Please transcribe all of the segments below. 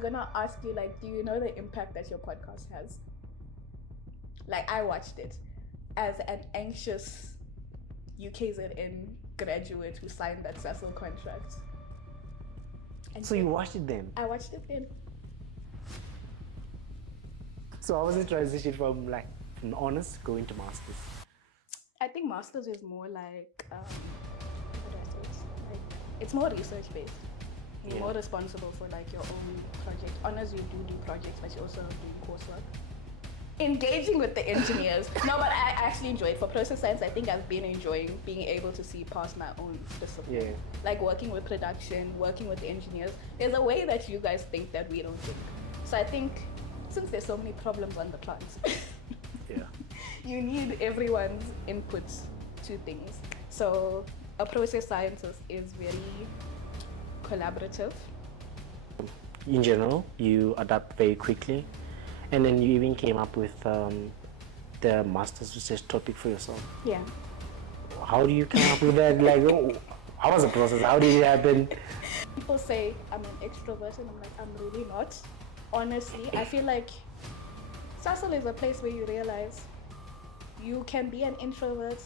gonna ask you, like, do you know the impact that your podcast has? Like, I watched it as an anxious UKZN graduate who signed that Sasol contract. And So you watched it then? I watched it then. So how was the transition from honors going to masters? I think masters is more like, how do I say it? Like, it's more research based. You're more responsible for like your own project. Honors, you do projects, but you're also doing coursework. Engaging with the engineers. No, but I actually enjoy it. For process science, I think I've been enjoying being able to see past my own discipline. Yeah. Like working with production, working with engineers. There's a way that you guys think that we don't think. So I think since there's so many problems on the plants, you need everyone's input to things. So a process scientist is very collaborative. In general, you adapt very quickly, and then you even came up with the master's research topic for yourself. Yeah. How do you come up with that? Like, how was the process? How did it happen? People say I'm an extrovert, and I'm like, I'm really not. Honestly, I feel like Sasol is a place where you realize you can be an introvert,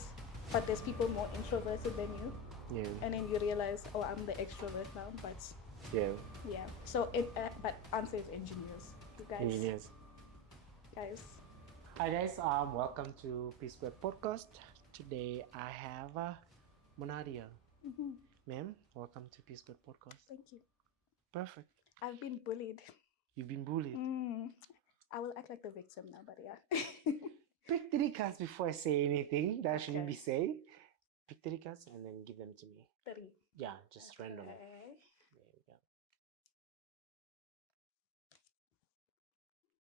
but there's people more introverted than you. Yeah. And then you realize, oh, I'm the extrovert now, but Yeah. So, but answer is engineers. You guys. Engineers. Guys. Hi guys, welcome to Postgrad podcast. Today I have Monadia. Ma'am, welcome to Postgrad podcast. Thank you. Perfect. I've been bullied. You've been bullied. I will act like the victim now, but yeah. Pick 3 cards before I say anything that shouldn't be said. Pick 3 cards and then give them to me. 3. Yeah, just random. Okay. There we go.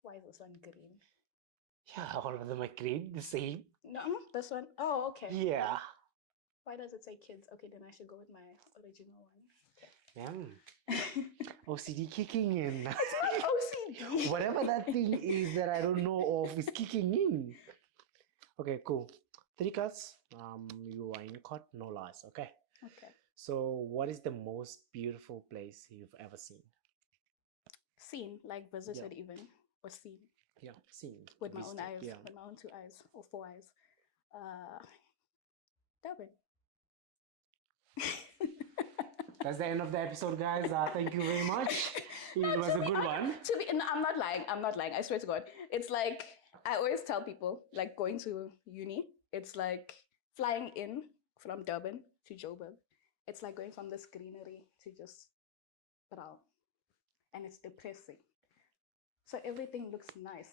Why is this one green? Yeah, all of them are green, the same. No, this one. Oh, okay. Yeah. Why does it say kids? Okay, then I should go with my original one. OCD kicking in. It's not OCD. Whatever that thing is that I don't know of is kicking in. Okay, cool. 3 cards. You are in court, no lies. Okay. Okay. So, what is the most beautiful place you've ever seen? Seen, like visited even, or seen. Yeah, seen. With my own eyes, yeah. with my own 2 eyes or 4 eyes. Durban. That's the end of the episode, guys. Thank you very much. It was a good one. No, I'm not lying. I'm not lying. I swear to God. It's like, I always tell people, like going to uni, it's like flying in from Durban to Joburg. It's like going from this greenery to just brown. And it's depressing. So everything looks nice.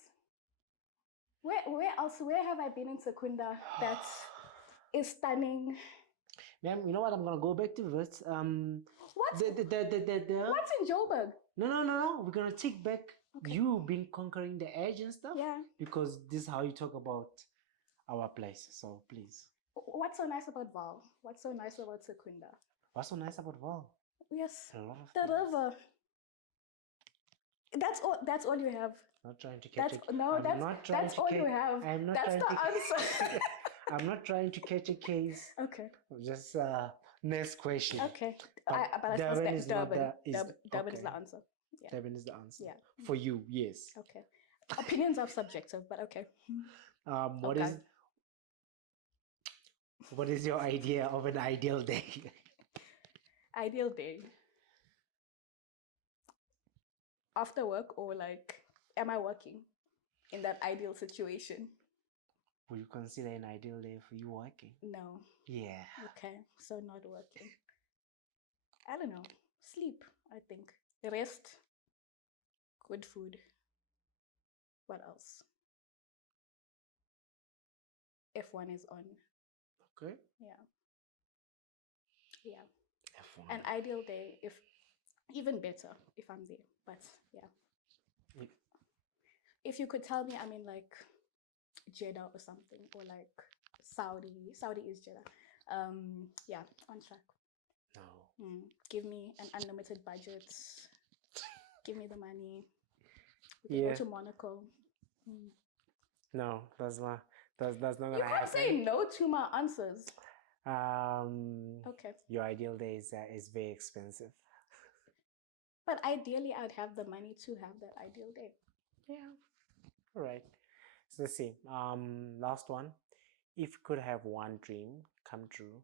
Where else? Where have I been in Secunda that is stunning? Ma'am, you know what? I'm gonna go back to Wits. What? What's in Joburg? No. We're gonna take back you been conquering the edge and stuff. Yeah. Because this is how you talk about our place. So please. What's so nice about Val? What's so nice about Secunda? What's so nice about Val? Yes. A lot of the things. river. That's all you have. Not trying to catch that's all you have. I'm not that's trying the to answer. I'm not trying to catch a case. Okay. Just next question. Okay. But But I Durban is not Durban. the Durban is the answer. Yeah. Durban is the answer. Yeah. For you, yes. Okay. Opinions are subjective, but okay. What is your idea of an ideal day? Ideal day. After work, or like, am I working in that ideal situation? Would you consider an ideal day for you working? No. Yeah. Okay, so not working. I don't know. Sleep, I think. Rest. Good food. What else? F1 is on. Okay. Yeah. F1. An ideal day, if even better if I'm there. But yeah. If you could tell me I'm in like Jeddah or something, or like Saudi is Jeddah. Yeah, on track. No. Give me an unlimited budget. Give me the money. We can go to Monaco. No, that's not gonna You happen. can't say no to my answers. Okay. Your ideal day is very expensive. But ideally, I'd have the money to have that ideal day. Yeah. All right. So let's see. Last one. If you could have one dream come true,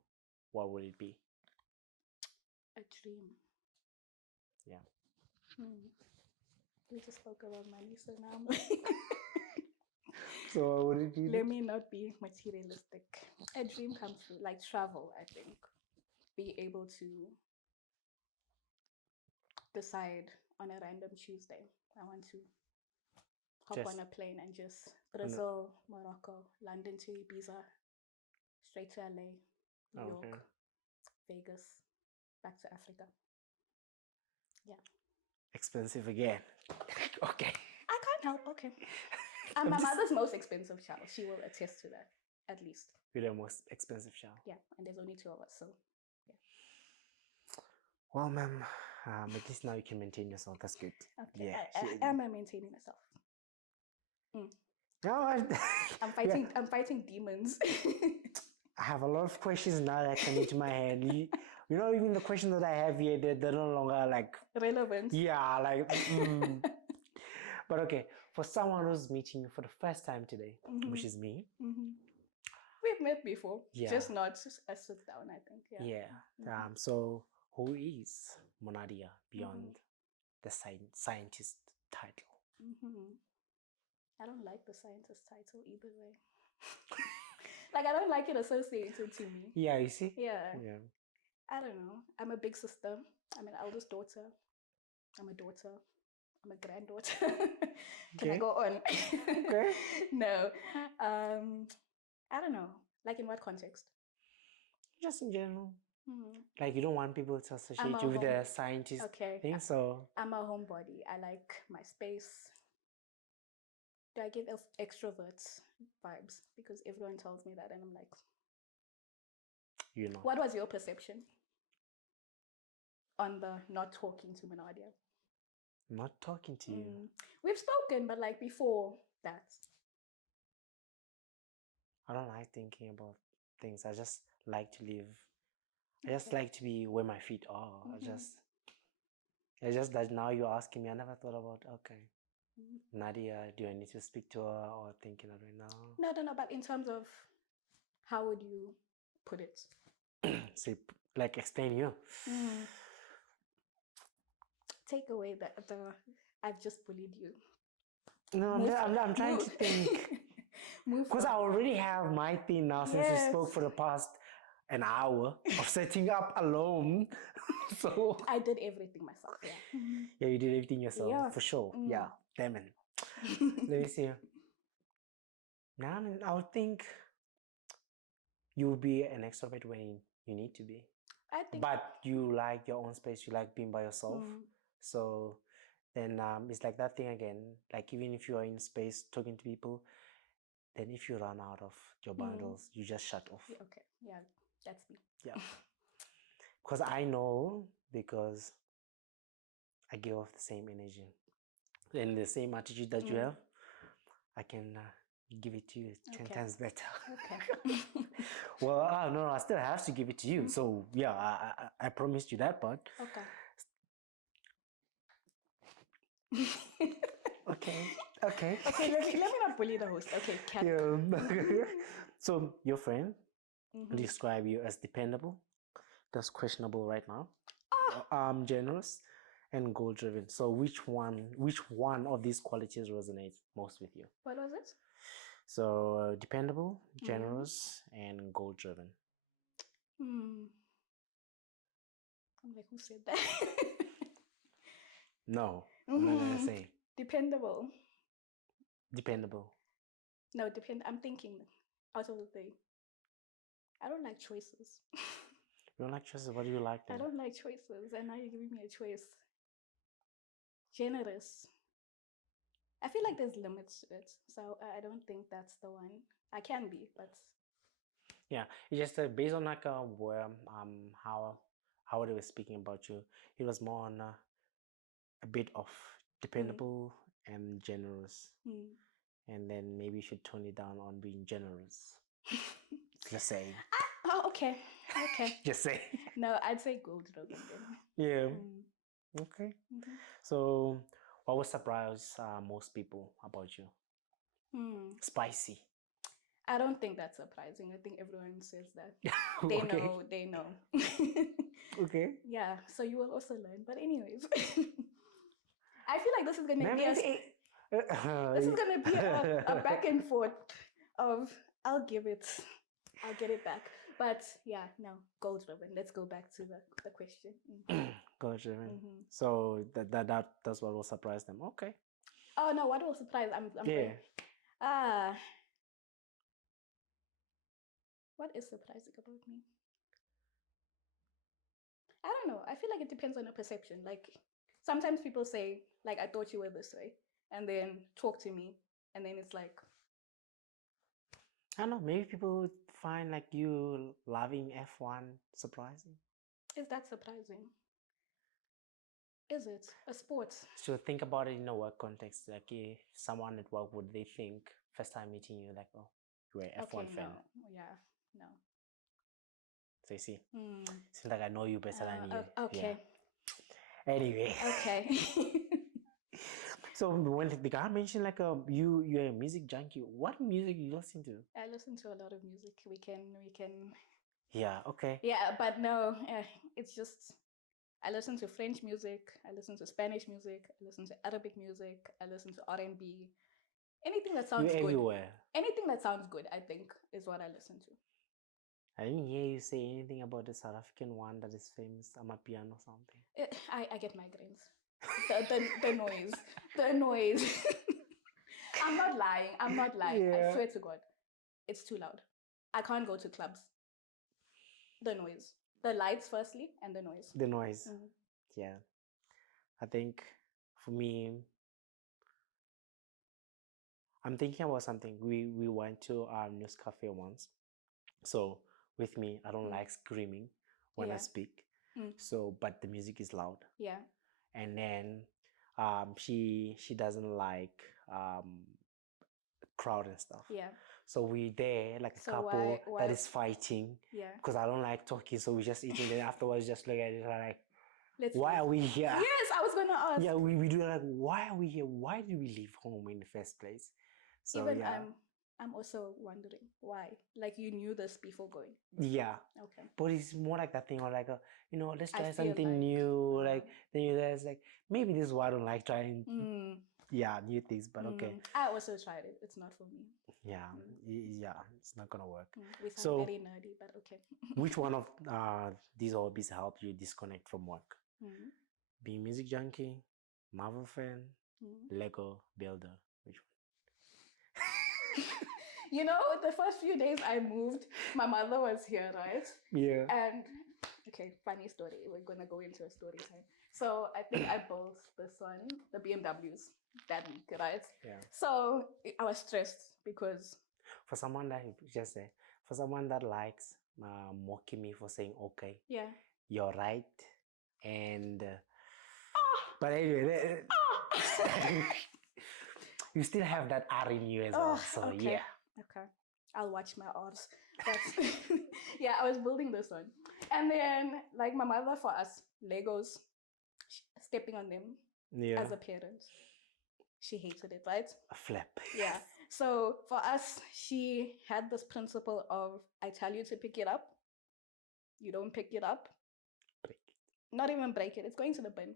what would it be? A dream. Yeah. We just spoke about money, so now I'm like, So what would it be? let me not be materialistic. A dream come true, like travel, I think. Be able to decide on a random Tuesday. I want to hop Just on a plane and just Brazil, Morocco, London to Ibiza, straight to LA, New York, Vegas, back to Africa. Yeah. Expensive again. Okay. I can't help. Okay. And my mother's most expensive child. She will attest to that, at least. You're the most expensive child. Yeah, and there's only 2 of us, so yeah. Well, ma'am, at least now you can maintain yourself. That's good. Okay. Yeah. I am maintaining myself. No, I'm fighting. I'm fighting demons. I have a lot of questions now that come into my head. You know, even the questions that I have here, they're no longer like relevant. Yeah, like. But okay, for someone who's meeting you for the first time today, which is me. We've met before. Yeah. Just not a sit down, I think. Yeah. Yeah. So who is Monadia beyond the scientist title? I don't like the scientist title either way. Like, I don't like it associated to me. Yeah, you see? Yeah. Yeah. I don't know. I'm a big sister. I'm an eldest daughter. I'm a daughter. I'm a granddaughter. Can I go on? Okay. No. I don't know. Like, in what context? Just in general. Like, you don't want people to associate you with the scientist thing, so... I'm a homebody. I like my space. Do I give extroverts vibes? Because everyone tells me that, and I'm like... You know. What was your perception on the not talking to Monadia? Not talking to you? We've spoken, but like before that. I don't like thinking about things. I just like to live. I just like to be where my feet are. It's just that now you're asking me, I never thought about, okay, Nadia, do I need to speak to her or thinking of it now? No, but in terms of how would you put it? So, like, explain you. Take away the I've just bullied you. No, I'm trying to think. Because I already have my thing now since we spoke for the past an hour of setting up alone. So I did everything myself. Yeah. Yeah, you did everything yourself for sure. Yeah, damn it. Let me see. Now I would think you will be an extrovert when you need to be. I think. But you like your own space. You like being by yourself. So then it's like that thing again. Like, even if you are in space talking to people, then if you run out of your bundles, you just shut off. Yeah, okay. Yeah, that's me. Yeah. Because I know, because I give off the same energy and the same attitude that you have, I can give it to you 10 times better. Okay. Well, no, I still have to give it to you. So yeah, I promised you that part. Okay. Okay. Let me not bully the host. Okay, cat. Yeah. So your friend describe you as dependable. That's questionable right now. Generous and goal-driven. So which one of these qualities resonates most with you? What was it? So dependable, generous, and goal-driven. I'm like, who said that? No, I'm not gonna say. Dependable. No, I'm thinking out of the thing. I don't like choices. You don't like choices? What do you like then? I don't like choices, and now you're giving me a choice. Generous. I feel like there's limits to it, so I don't think that's the one. I can be, but yeah, it's just based on like where how they were speaking about you. It was more on a bit of dependable and generous, and then maybe you should tone it down on being generous. Just saying. Oh, okay. Just say. No, I'd say gold driven. Yeah. Okay. So, what would surprise most people about you? Spicy. I don't think that's surprising. I think everyone says that. They Okay. know, they know. Okay. Yeah, so you will also learn. But anyways, I feel like this is gonna be a back and forth of I'll get it back. But yeah, no, goal driven. Let's go back to the question. Goal driven. So that's what will surprise them. Okay. Oh no, what will surprise? I'm what is surprising about me? I don't know. I feel like it depends on the perception. Like sometimes people say, like, I thought you were this way, and then talk to me, and then it's like, I don't know. Maybe people would find like you loving F1 surprising. Is that surprising? Is it a sport? So think about it in a work context. Like someone at work, would they think first time meeting you like, oh, you're an F1 fan? No. Yeah, no. So you see, seems like I know you better than you. Okay. Yeah. Anyway. Okay. So when the guy mentioned like you're a music junkie, what music you listen to? I listen to a lot of music. We can. Yeah. Okay. Yeah, but no, it's just I listen to French music. I listen to Spanish music. I listen to Arabic music. I listen to R&B. Anything that sounds good. Everywhere. Anything that sounds good, I think, is what I listen to. I didn't hear you say anything about the South African one that is famous, Amapiano or something. I get migraines. The noise. I'm not lying. Yeah. I swear to God, it's too loud. I can't go to clubs. The noise, the lights, firstly, and the noise. The noise. Yeah, I think for me, I'm thinking about something. We went to our news cafe once. So with me, I don't like screaming when I speak. So, but the music is loud. Yeah. And then she doesn't like crowd and stuff. Yeah. So we there like a couple that is fighting. Yeah. Because I don't like talking, so we just eating. Then afterwards, just look at it like, why are we here? Yes, I was gonna ask. Yeah, we do like, why are we here? Why did we leave home in the first place? So even I'm also wondering why. Like you knew this before going. Yeah. Okay. But it's more like that thing or like let's try something new. Like then you guys like maybe this is why I don't like trying new things, but okay. I also tried it. It's not for me. Yeah. Yeah, it's not gonna work. We sound very nerdy, but okay. Which one of these hobbies helped you disconnect from work? Being music junkie, Marvel fan, Lego builder. Which one? You know, the first few days I moved, my mother was here, right? Yeah. And okay, funny story. We're gonna go into a story time. So I think I built this one, the BMWs, that week, right? Yeah. So I was stressed because for someone that likes mocking me for saying okay. Yeah. You're right. And but anyway, you still have that R in you as well. So okay. Yeah. Okay. I'll watch my R's. But yeah, I was building this one. And then like my mother for us, Legos, stepping on them as a parent. She hated it, right? A flip. Yeah. So for us, she had this principle of I tell you to pick it up, you don't pick it up. Break it. Not even break it. It's going to the bin.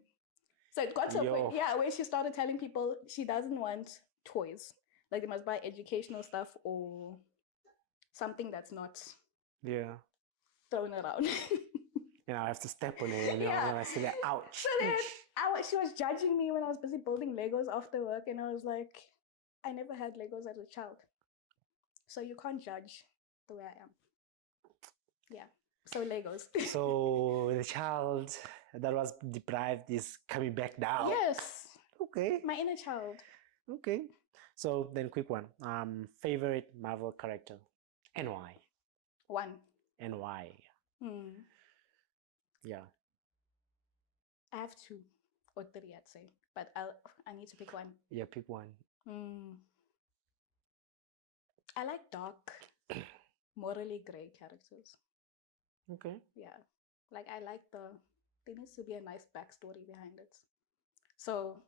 So it got to a point, where she started telling people she doesn't want toys. Like they must buy educational stuff or something that's not thrown around. I have to step on it and I say that, ouch. So then she was judging me when I was busy building Legos after work, and I was like, I never had Legos as a child. So you can't judge the way I am. Yeah. So Legos. So the child that was deprived is coming back now. Yes. Okay. My inner child. Okay. So then quick one. Favorite Marvel character and why? One. And why? Yeah. I have 2 or 3, I'd say. But I need to pick one. Yeah, pick one. I like dark, morally grey characters. Okay. Yeah. Like I like the there needs to be a nice backstory behind it. So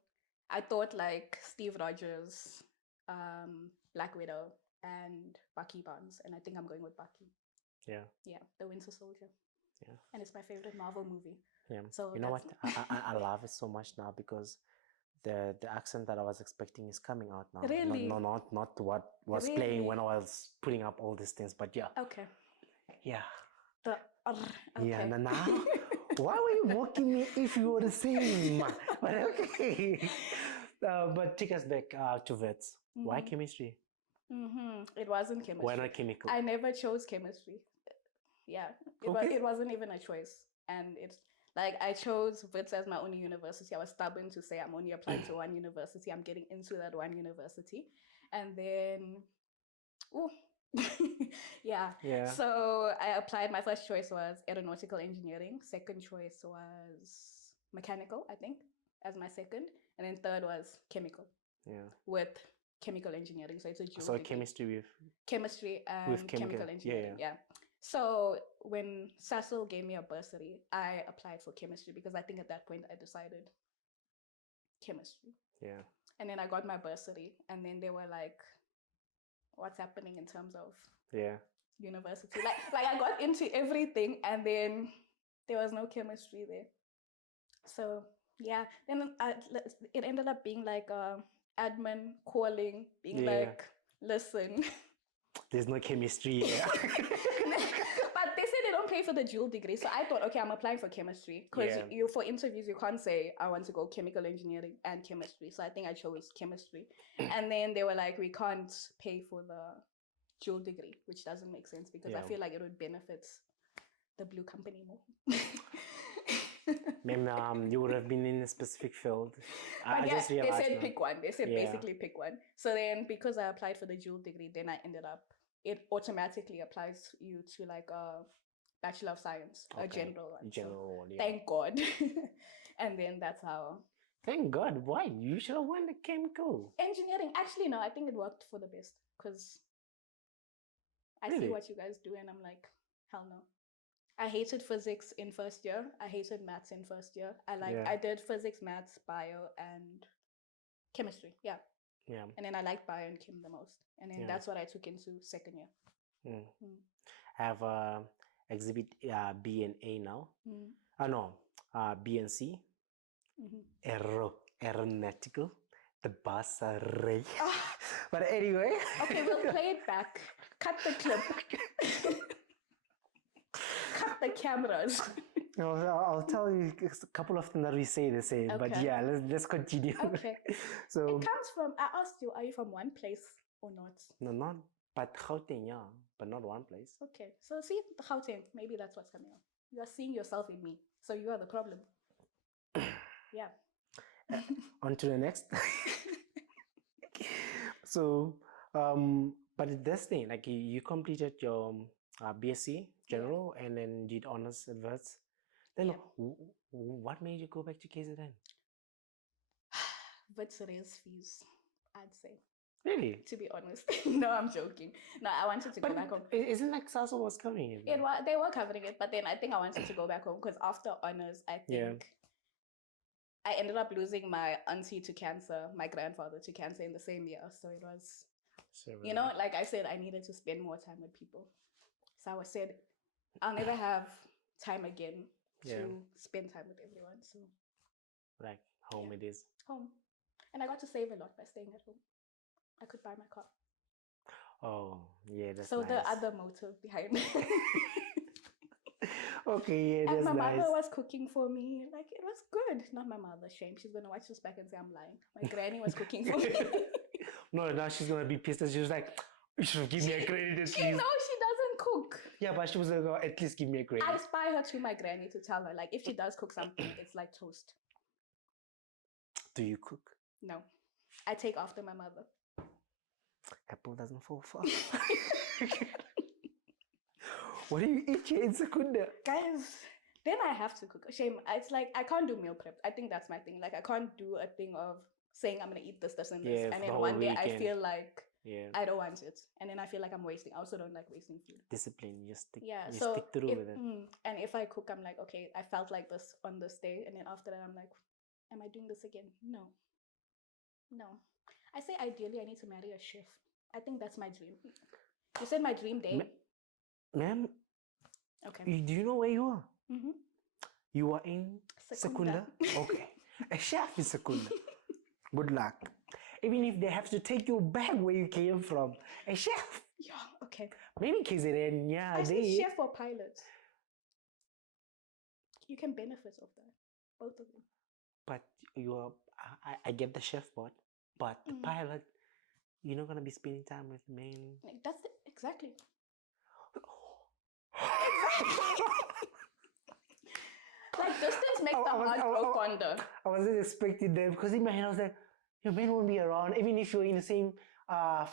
I thought like Steve Rogers, Black Widow, and Bucky Barnes, and I think I'm going with Bucky. Yeah. Yeah, the Winter Soldier. Yeah. And it's my favorite Marvel movie. Yeah. So you know what? I love it so much now because the accent that I was expecting is coming out now. Really? Not what was playing when I was putting up all these things, but yeah. Okay. Yeah. Okay. Yeah, now why were you mocking me if you were the same? But okay. But take us back to Wits. Why chemistry? It wasn't chemistry. Why not chemical? I never chose chemistry. Yeah, it wasn't even a choice. And it's like I chose Wits as my only university. I was stubborn to say I'm only applying to one university. I'm getting into that one university. And then, yeah. So I applied. My first choice was aeronautical engineering. Second choice was mechanical, I think, as my second. And then third was chemical. Yeah. With chemical engineering. So it's a dual degree. Chemistry with chemical engineering. Yeah. So when Sasol gave me a bursary, I applied for chemistry because I think at that point I decided chemistry. Yeah. And then I got my bursary, and then they were like, what's happening in terms of university? Like I got into everything, and then there was no chemistry there. So yeah, then it ended up being like admin calling, being like, listen, there's no chemistry here. But they said they don't pay for the dual degree. So I thought, okay, I'm applying for chemistry. Because you for interviews, you can't say, I want to go chemical engineering and chemistry. So I think I chose chemistry. And then they were like, we can't pay for the dual degree, which doesn't make sense because I feel like it would benefit the blue company more. Maybe you would have been in a specific field. But yeah, they said pick one. They said basically pick one. So then because I applied for the dual degree, then I ended up, it automatically applies you to like a Bachelor of Science, a general one. General, so, thank God. And then that's how. Thank God. Why? You should have won the chemical. Engineering. Actually, no, I think it worked for the best because I see what you guys do and I'm like, hell no. I hated physics in first year. I hated maths in first year. I did physics, maths, bio, and chemistry. Yeah. And then I liked bio and chem the most. And then that's what I took into second year. I have exhibit B and A now. B and C. Aeronautical. The bus array. But anyway. Okay, we'll play it back. Cut the clip. Cut the cameras. I'll tell you a couple of things that we say the same, but yeah, let's continue. Okay. So it comes from. I asked you, are you from one place or not? No, not. But Gauteng, yeah, but not one place. Okay, so see Gauteng. Maybe that's what's coming up. You are seeing yourself in me, so you are the problem. Yeah. On to the next. So, but this thing, like you completed your BSc General and then did honors at Wits. Then what made you go back to KZN? Wits raise fees, I'd say. Really? To be honest. No, I'm joking. No, I wanted to go back home. Isn't like Sasol was covering it? They were covering it, but then I think I wanted to go back home because after honors, I think I ended up losing my auntie to cancer, my grandfather to cancer in the same year. So it was, you know, like I said, I needed to spend more time with people. So I said, I'll never have time again to spend time with everyone. So, like home it is. Home. And I got to save a lot by staying at home. I could buy my car. Oh, yeah, that's so nice. The other motive behind it. Okay, yeah, and that's my nice. mother was cooking for me. Like, it was good. Not my mother, shame. She's going to watch this back and say I'm lying. My granny was cooking for me. No, now she's going to be pissed. She was like, you should give me a credit. No, she doesn't cook. Yeah, but she was like, at least give me a credit. I spy her to my granny to tell her, like, if she does cook something, it's like toast. Do you cook? No. I take after my mother. Apple doesn't fall far. What do you eat here in Secunda? Guys, then I have to cook. Shame. It's like, I can't do meal prep. I think that's my thing. Like, I can't do a thing of saying I'm going to eat this, and this. And then one day I feel like I don't want it. And then I feel like I'm wasting. I also don't like wasting food. Discipline, you stick stick through with it. And if I cook, I'm like, okay, I felt like this on this day. And then after that, I'm like, am I doing this again? No. I say ideally I need to marry a chef. I think that's my dream. You said my dream day. Ma'am, okay. Do you know where you are? Mm-hmm. You are in Secunda. Okay. A chef in Secunda. Good luck. Even if they have to take you back where you came from. A chef. Yeah, okay. Maybe KZN, yeah. I say chef or pilot. You can benefit of that. Both of them. But I get the chef part. But the pilot, you're not going to be spending time with men. That's it. Exactly. Like distance makes the heart grow fonder. I wasn't expecting that because in my head I was like, your man won't be around. Even if you're in the same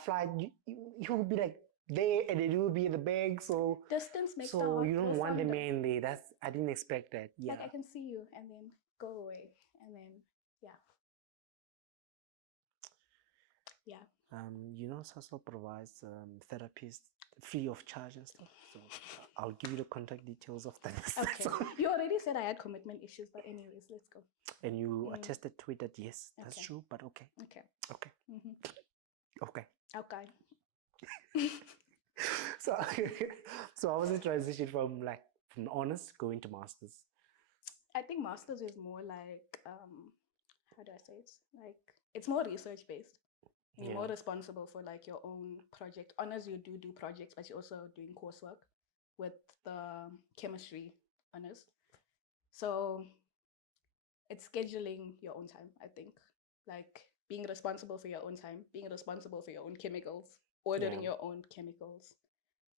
flight, you will be like there and then you will be in the bag. So distance makes the heart grow fonder. So you don't want the man there. I didn't expect that. Yeah. Like I can see you and then go away and then Sasol provides therapists free of charge and stuff. So I'll give you the contact details of that. Okay. You already said I had commitment issues, but anyways, let's go. And you attested to it that yes, that's true, but okay. Okay. Okay. So how was the transition from honors going to masters? I think masters is more like how do I say it? Like it's more research based. You're more responsible for like your own project. Honors, you do projects, but you're also doing coursework with the chemistry honors. So it's scheduling your own time, I think. Like being responsible for your own time, being responsible for your own chemicals, ordering your own chemicals.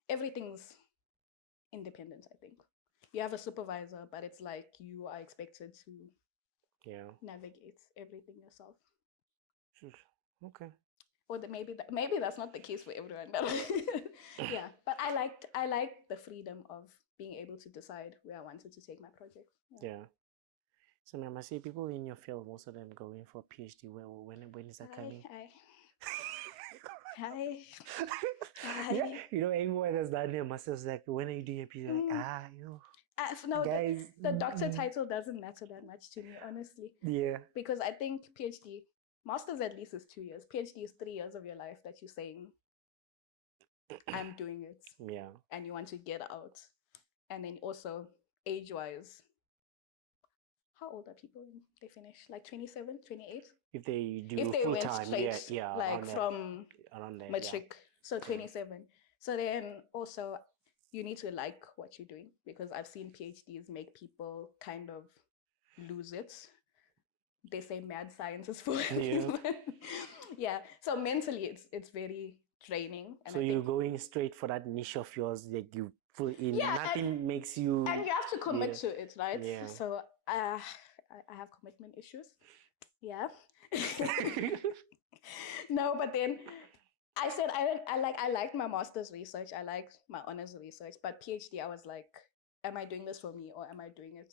Everything's independent, I think. You have a supervisor, but it's like you are expected to navigate everything yourself. Okay. Or maybe that's not the case for everyone, but but I liked the freedom of being able to decide where I wanted to take my project. So ma'am, I see people in your field, most of them going for a PhD. When is that coming? Hi. Yeah, everyone has done their masters. Like, when are you doing your PhD? No, guys, the doctor title doesn't matter that much to me, honestly. Yeah. Because I think PhD, masters at least is 2 years. PhD is 3 years of your life that you're saying, I'm doing it. Yeah. And you want to get out. And then also, age-wise, how old are people when they finish? Like 27, 28? If they do full time, like from around there, matric. So 27. So then also you need to like what you're doing, because I've seen PhDs make people kind of lose it. They say mad science is for everyone. So mentally it's very draining. And so you're going straight for that niche of yours that you put in. Nothing makes you. And you have to commit to it, right? Yeah. So I have commitment issues. Yeah. No, but then I said I liked my master's research. I liked my honors research, but PhD I was like, am I doing this for me or am I doing it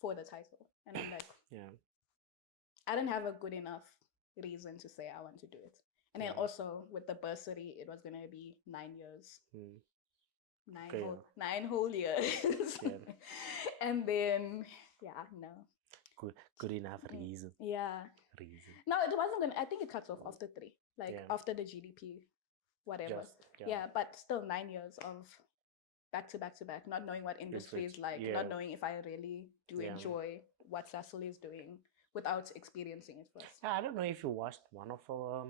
for the title? And I'm like, I didn't have a good enough reason to say I want to do it. And then also with the bursary, it was gonna be 9 years. 9 whole years. And then no. Good enough reason. Reason. No, it wasn't gonna. I think it cuts off after 3, after the GDP, whatever. But still 9 years of back to back to back, not knowing what industry is like, not knowing if I really do enjoy what Sasol is doing without experiencing it first. I don't know if you watched one of our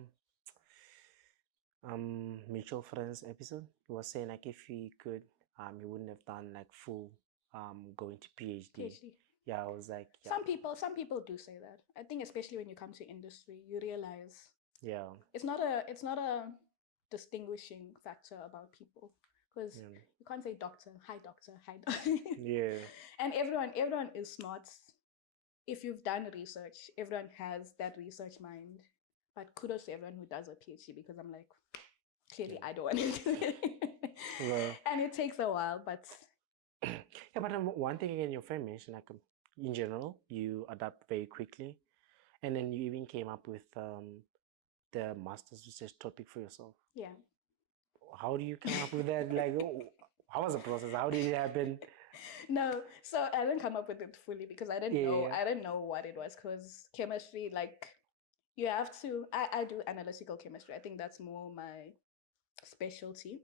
mutual friends episode. He was saying like if he could, he wouldn't have done like full going to PhD. Yeah, I was like, some people do say that. I think especially when you come to industry, you realize it's not a distinguishing factor about people, because you can't say doctor, hi doctor. And everyone is smart. If you've done research, everyone has that research mind. But kudos to everyone who does a PhD, because I'm like, clearly I don't want to do it. And it takes a while, but but one thing again, your friend mentioned, like in general, you adapt very quickly, and then you even came up with the master's research topic for yourself. Yeah. How do you come up with that? Like, how was the process? How did it happen? No, so I didn't come up with it fully because I didn't know. I didn't know what it was because chemistry, like, you have to. I do analytical chemistry. I think that's more my specialty.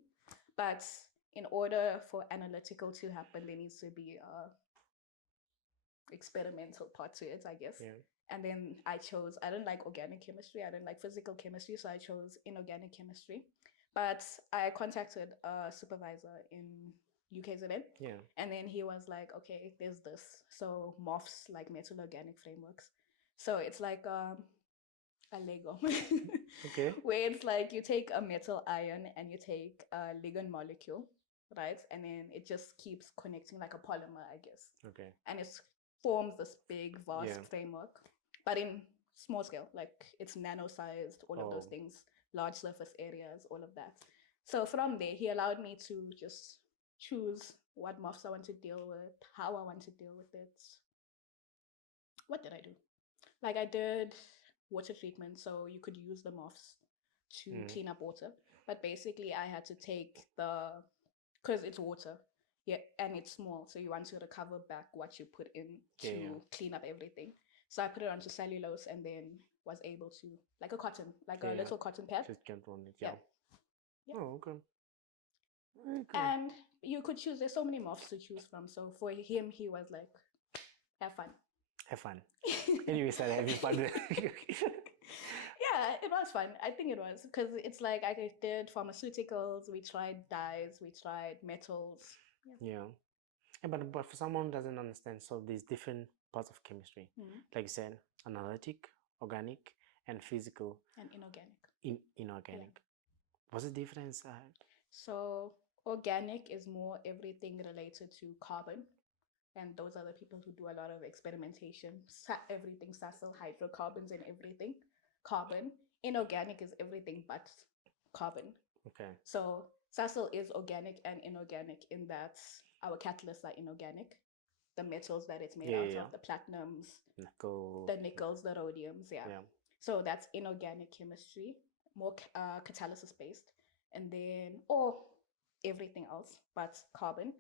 But in order for analytical to happen, there needs to be a experimental part to it, I guess. Yeah. And then I didn't like organic chemistry. I didn't like physical chemistry, so I chose inorganic chemistry. But I contacted a supervisor in UKZN. Yeah. And then he was like, okay, there's this. So Morphs, like metal organic frameworks. So it's like a Lego. Okay. Where it's like you take a metal ion and you take a ligand molecule, right? And then it just keeps connecting like a polymer, I guess. Okay. And it forms this big, vast framework, but in small scale, like it's nano-sized, all of those things, large surface areas, all of that. So from there, he allowed me to just choose what morphs I want to deal with, how I want to deal with it. What did I do? Like I did water treatment, so you could use the morphs to clean up water. But basically, I had to take because it's water, and it's small, so you want to recover back what you put in to clean up everything. So I put it onto cellulose and then was able to, like a cotton, like a little cotton pad. Just can't run it, yeah. Oh, okay. And you could choose, there's so many morphs to choose from. So for him, he was like, have fun. Have fun. Anyway, started having fun. Yeah, it was fun. I think it was because it's like I did pharmaceuticals, we tried dyes, we tried metals. Yeah. But for someone who doesn't understand, so there's different parts of chemistry. Like you said, analytic, organic, and physical. And inorganic. Inorganic. Yeah. What's the difference? So organic is more everything related to carbon. And those are the people who do a lot of experimentation. Everything, Sasol, hydrocarbons and everything. Carbon. Inorganic is everything but carbon. Okay. So Sasol is organic and inorganic in that our catalysts are inorganic. The metals that it's made out of, the platinums, the nickels, the rhodiums, So that's inorganic chemistry, more catalysis based. And then, or everything else but carbon.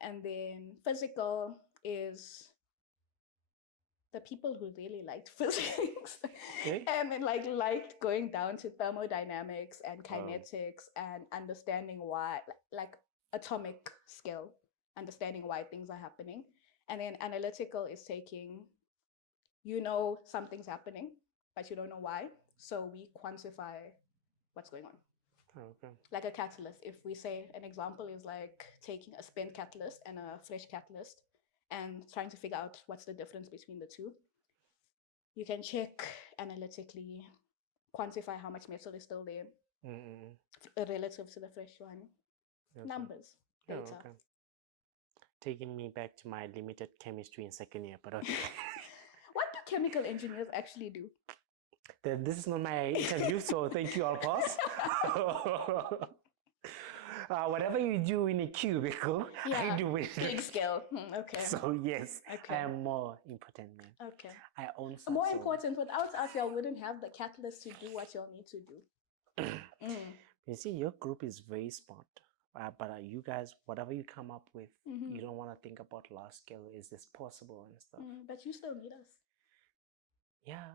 And then physical is the people who really liked physics and then liked going down to thermodynamics and kinetics and understanding why, like atomic scale, understanding why things are happening. And then analytical is taking, something's happening, but you don't know why. So we quantify what's going on. Okay. Like a catalyst. If we say an example is like taking a spent catalyst and a fresh catalyst and trying to figure out what's the difference between the two, you can check analytically, quantify how much metal is still there relative to the fresh one. Okay. Numbers, data. Oh, okay. Taking me back to my limited chemistry in second year, but okay. What do chemical engineers actually do? This is not my interview, so thank you, all pause. Whatever you do in a cubicle, I do it. Big scale. Okay. So yes, I am more important than. Okay. I own Sasol. More important. Without us, y'all wouldn't have the catalyst to do what y'all need to do. You see, your group is very smart. But you guys, whatever you come up with, you don't want to think about large scale. Is this possible and stuff? But you still need us. Yeah.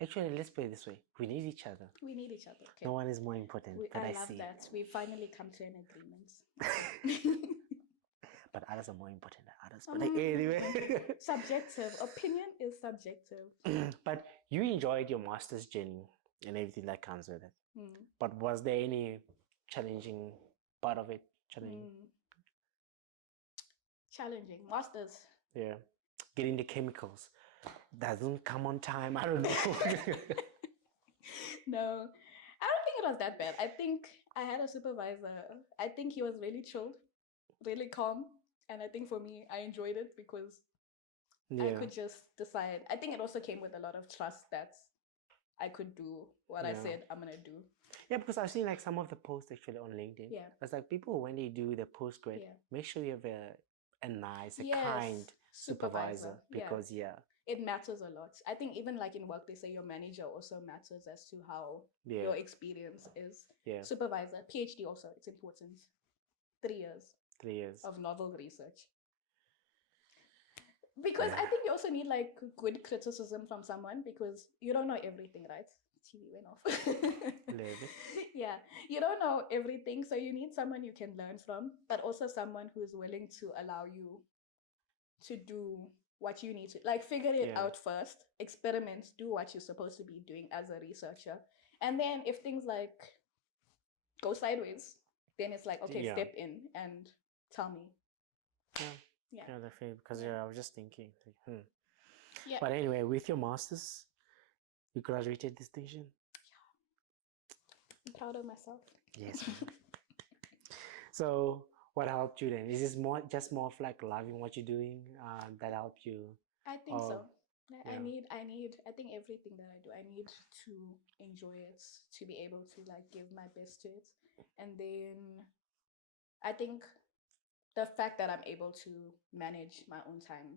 Actually, let's put it this way. We need each other. We need each other. Okay. No one is more important. I love that. We finally come to an agreement. But others are more important than others. But anyway. Subjective. Opinion is subjective. But you enjoyed your master's journey and everything that comes with it. But was there any challenging part of it? Challenging. Masters. Yeah. Getting the chemicals. Doesn't come on time. I don't know. No, I don't think it was that bad. I think I had a supervisor. I think he was really chilled, really calm. And I think for me, I enjoyed it because I could just decide. I think it also came with a lot of trust that I could do what I said I'm going to do. Yeah, because I've seen like some of the posts actually on LinkedIn. Yeah. It's like people, when they do the postgrad, make sure you have a nice, kind supervisor. Because, it matters a lot. I think even like in work, they say your manager also matters as to how your experience is. Yeah. Supervisor, PhD also, it's important. 3 years. 3 years. Of novel research. Because I think you also need like good criticism from someone because you don't know everything, right? TV went off. Yeah, you don't know everything, so you need someone you can learn from, but also someone who is willing to allow you to do what you need to, like figure it out first, experiment, do what you're supposed to be doing as a researcher, and then if things like go sideways, then it's like, okay, step in and tell me. Yeah, definitely. Because I was just thinking, like, Yeah. But anyway, with your masters, you graduated distinction. Yeah. I'm proud of myself. Yes. So, what helped you then? Is this more of like loving what you're doing that helped you? I think so. I think everything that I do, I need to enjoy it, to be able to like give my best to it, and then I think the fact that I'm able to manage my own time,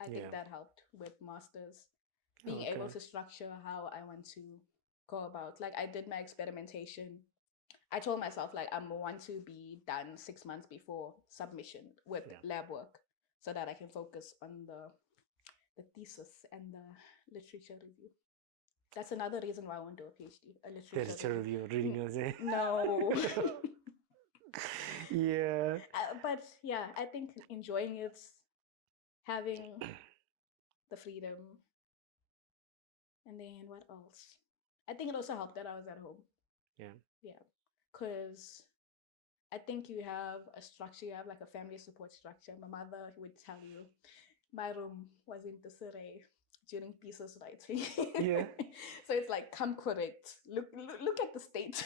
I think that helped with masters, being able to structure how I want to go about. Like I did my experimentation. I told myself like I want to be done 6 months before submission with lab work, so that I can focus on the thesis and the literature review. That's another reason why I want to do a PhD. A literature review, reading those. No. Yeah. But yeah, I think enjoying it, having the freedom, and then what else? I think it also helped that I was at home. Yeah. Yeah, because I think you have a structure. You have like a family support structure. My mother would tell you, my room was in disarray during thesis writing. Yeah. So it's like, come correct. Look at the state.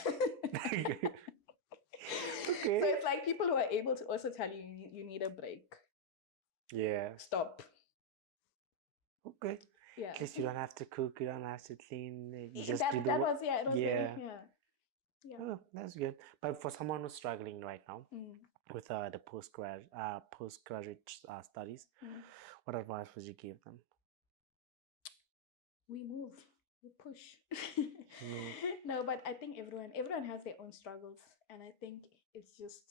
Okay. So it's like people who are able to also tell you you need a break. Yeah. Stop. Okay. Yeah. At least you don't have to cook. You don't have to clean. You just do the work. It was yeah. Oh, that's good. But for someone who's struggling right now with the postgraduate studies, what advice would you give them? We move. We push. No, but I think everyone has their own struggles, and I think it's just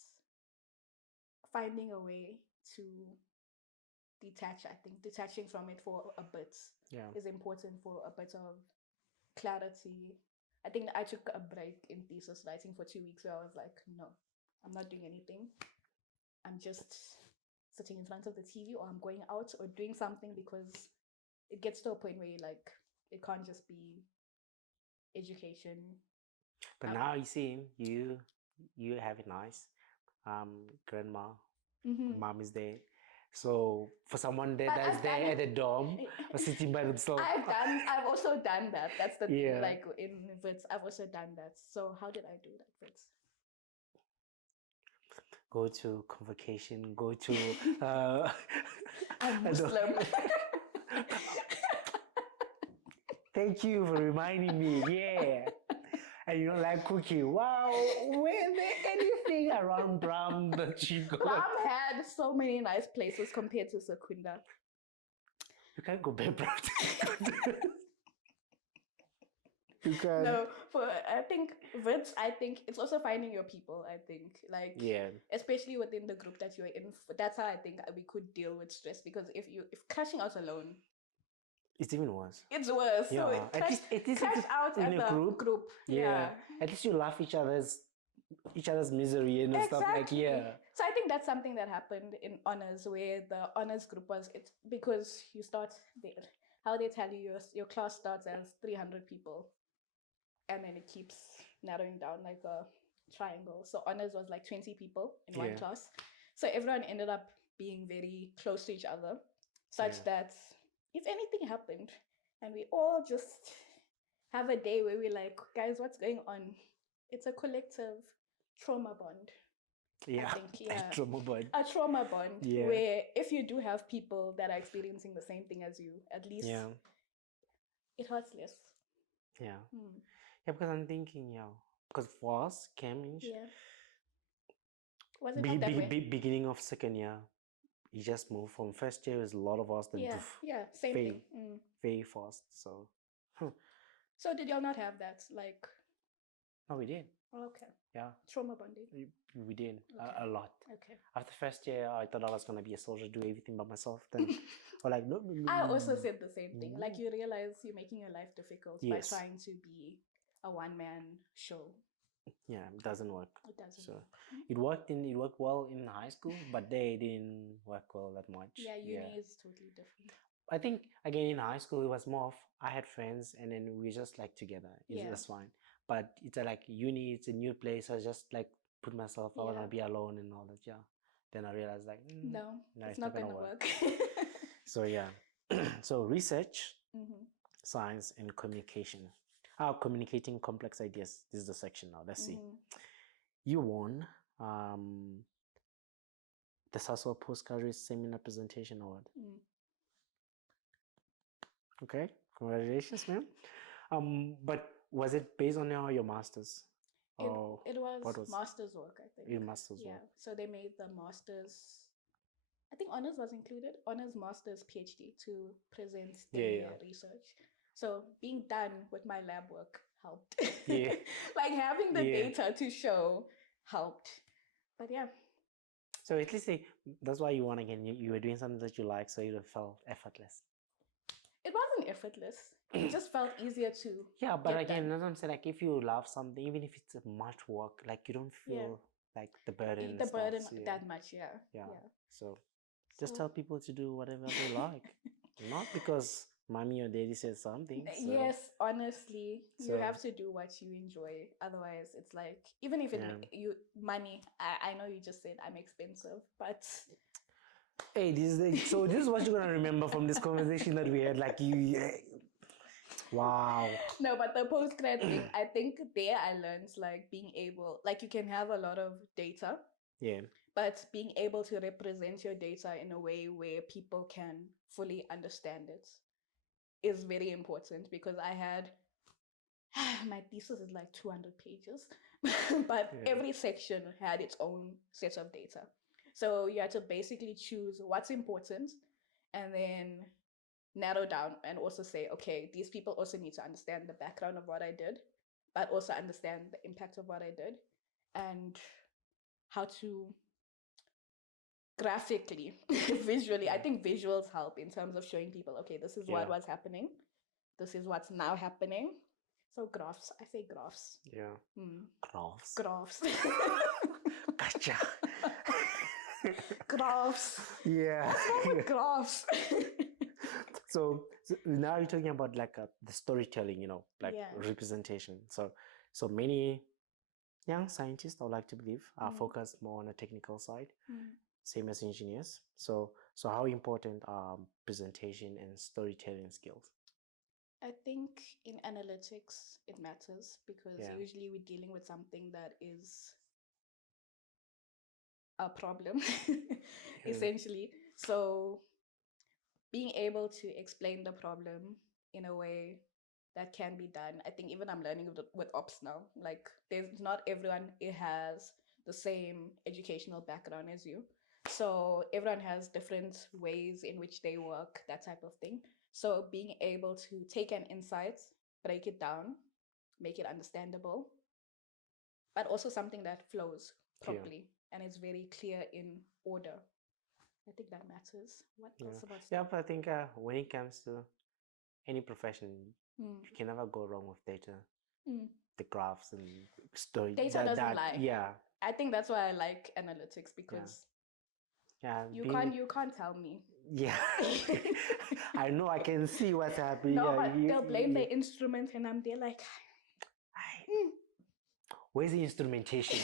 finding a way to detach. I think detaching from it for a bit is important for a bit of clarity. I think I took a break in thesis writing for 2 weeks where I was like, no, I'm not doing anything. I'm just sitting in front of the TV, or I'm going out or doing something, because it gets to a point where you like, it can't just be education. But now you see, you have it nice. Grandma, mom is there. So for someone that is there at the dorm or sitting by themselves, I've also done that. That's the thing. Like in Wits, I've also done that. So how did I do that, Wits? Go to convocation. Go to. I'm Muslim. Thank you for reminding me. Yeah. And you don't like cooking. Wow, were there anything around Bram that you got? Bram had so many nice places compared to Secunda. You can't go back, Bram. You can. No, I think Wits, I think it's also finding your people. I think, like, especially within the group that you're in. That's how I think we could deal with stress, because if crashing out alone, it's even worse. It's worse. Yeah. So at least crash out in a group. Yeah. At least you laugh each other's misery and stuff like So I think that's something that happened in honors, where the honors group it's because you start there. How they tell you your class starts as 300 people, and then it keeps narrowing down like a triangle. So honors was like 20 people in one class. So everyone ended up being very close to each other, such that if anything happened and we all just have a day where we're like, guys, what's going on? It's a collective trauma bond. Yeah, I think, a trauma bond. A trauma bond where if you do have people that are experiencing the same thing as you, at least it hurts less. Yeah. Yeah, because I'm thinking, because for us, Cambridge, was it not that way? Beginning of second year, you just move from first year. There's a lot of us that same very, thing. very fast. So, so did y'all not have that? Like, no, we did. Okay. Yeah. Trauma bonding. We did a lot. Okay. After first year, I thought I was gonna be a soldier, do everything by myself. Then, or like, no. I also said the same thing. Like, you realize you're making your life difficult by trying to be a one-man show. Yeah, it doesn't work. It doesn't. So it worked well in high school, but they didn't work well that much. Yeah, uni is totally different. I think again in high school it was more of I had friends and then we just like together. That's fine. But it's like uni, it's a new place. I just like put myself, I wanna be alone and all that. Yeah. Then I realized like no, it's not gonna work. So yeah. So research, science, and communication. Communicating complex ideas. This is the section now. Let's see. You won the Sasol postgraduate seminar presentation award. Okay, congratulations, ma'am. But was it based on your masters? It was master's work, I think. Master's work. So they made the master's. I think honors was included. Honors, master's, PhD to present their research. So being done with my lab work helped. Yeah. Like having the data to show helped. But yeah. So at least that's why you won again. You were doing something that you like, so it felt effortless. It wasn't effortless. It just felt easier to. Yeah, but again, that's what I'm saying. Like if you love something, even if it's much work, like you don't feel like the burden. The burden that much, yeah. So just tell people to do whatever they like, not because mommy or daddy said something. So. Yes, honestly, you have to do what you enjoy. Otherwise, it's like even if money. I know you just said I'm expensive, but. Hey, this is what you're gonna remember from this conversation that we had. Like wow. No, but the postgrad thing, I think there I learned like being able, like you can have a lot of data. Yeah. But being able to represent your data in a way where people can fully understand it is very important, because I had my thesis is like 200 pages, but every section had its own set of data. So you had to basically choose what's important and then narrow down and also say, okay, these people also need to understand the background of what I did, but also understand the impact of what I did and how to graphically, visually. I think visuals help in terms of showing people, okay, this is what was happening. This is what's now happening. So graphs, I say graphs. Yeah. Graphs. Graphs. Gotcha. Graphs. Yeah. What's wrong with graphs? So now you're talking about like the storytelling, like representation. So many young scientists, I would like to believe, are focused more on the technical side, same as engineers. So how important are presentation and storytelling skills? I think in analytics it matters, because usually we're dealing with something that is a problem, essentially. So being able to explain the problem in a way that can be done. I think even I'm learning with ops now. Like, there's not everyone has the same educational background as you. So everyone has different ways in which they work, that type of thing. So being able to take an insight, break it down, make it understandable, but also something that flows properly and is very clear in order. I think that matters. What else about stuff? But I think when it comes to any profession, you can never go wrong with data. The graphs and story. Data doesn't lie. Yeah. I think that's why I like analytics, because you can't tell me. Yeah. I know, I can see what's happening. No, but they'll blame the instrument and I'm there like, where's the instrumentation?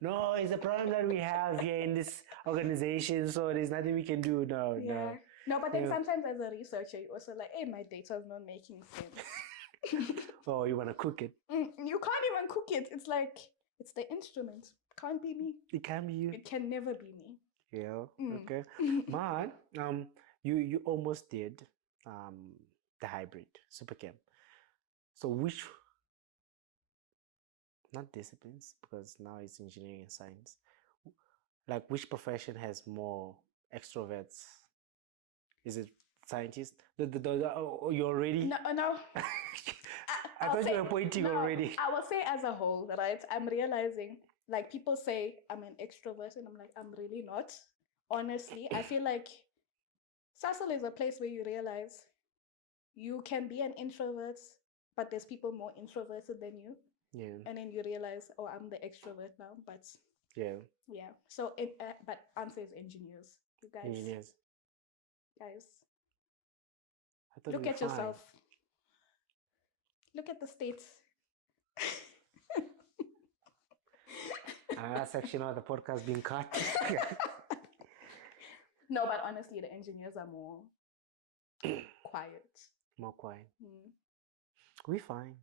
No, it's a problem that we have here in this organization, so there's nothing we can do. No, but then sometimes as a researcher, you're also like, hey, my data's not making sense. Oh, you want to cook it? You can't even cook it. It's like, it's the instrument. Can't be me. It can't be you. It can never be me. Yeah, okay. But you almost did the hybrid, Superchem. So which, not disciplines, because now it's engineering and science. Like, which profession has more extroverts? Is it scientist? You already? No. I thought you were pointing already. I will say as a whole, right? I'm realizing, like, people say I'm an extrovert, and I'm like, I'm really not. Honestly, I feel like Sasol is a place where you realize you can be an introvert, but there's people more introverted than you. Yeah. And then you realize, oh, I'm the extrovert now. But yeah. So but answer is engineers. You guys. Engineers. Guys. I thought Look at yourself. Look at the states. Another section of the podcast being cut. No, but honestly, the engineers are more quiet. More quiet. We're fine.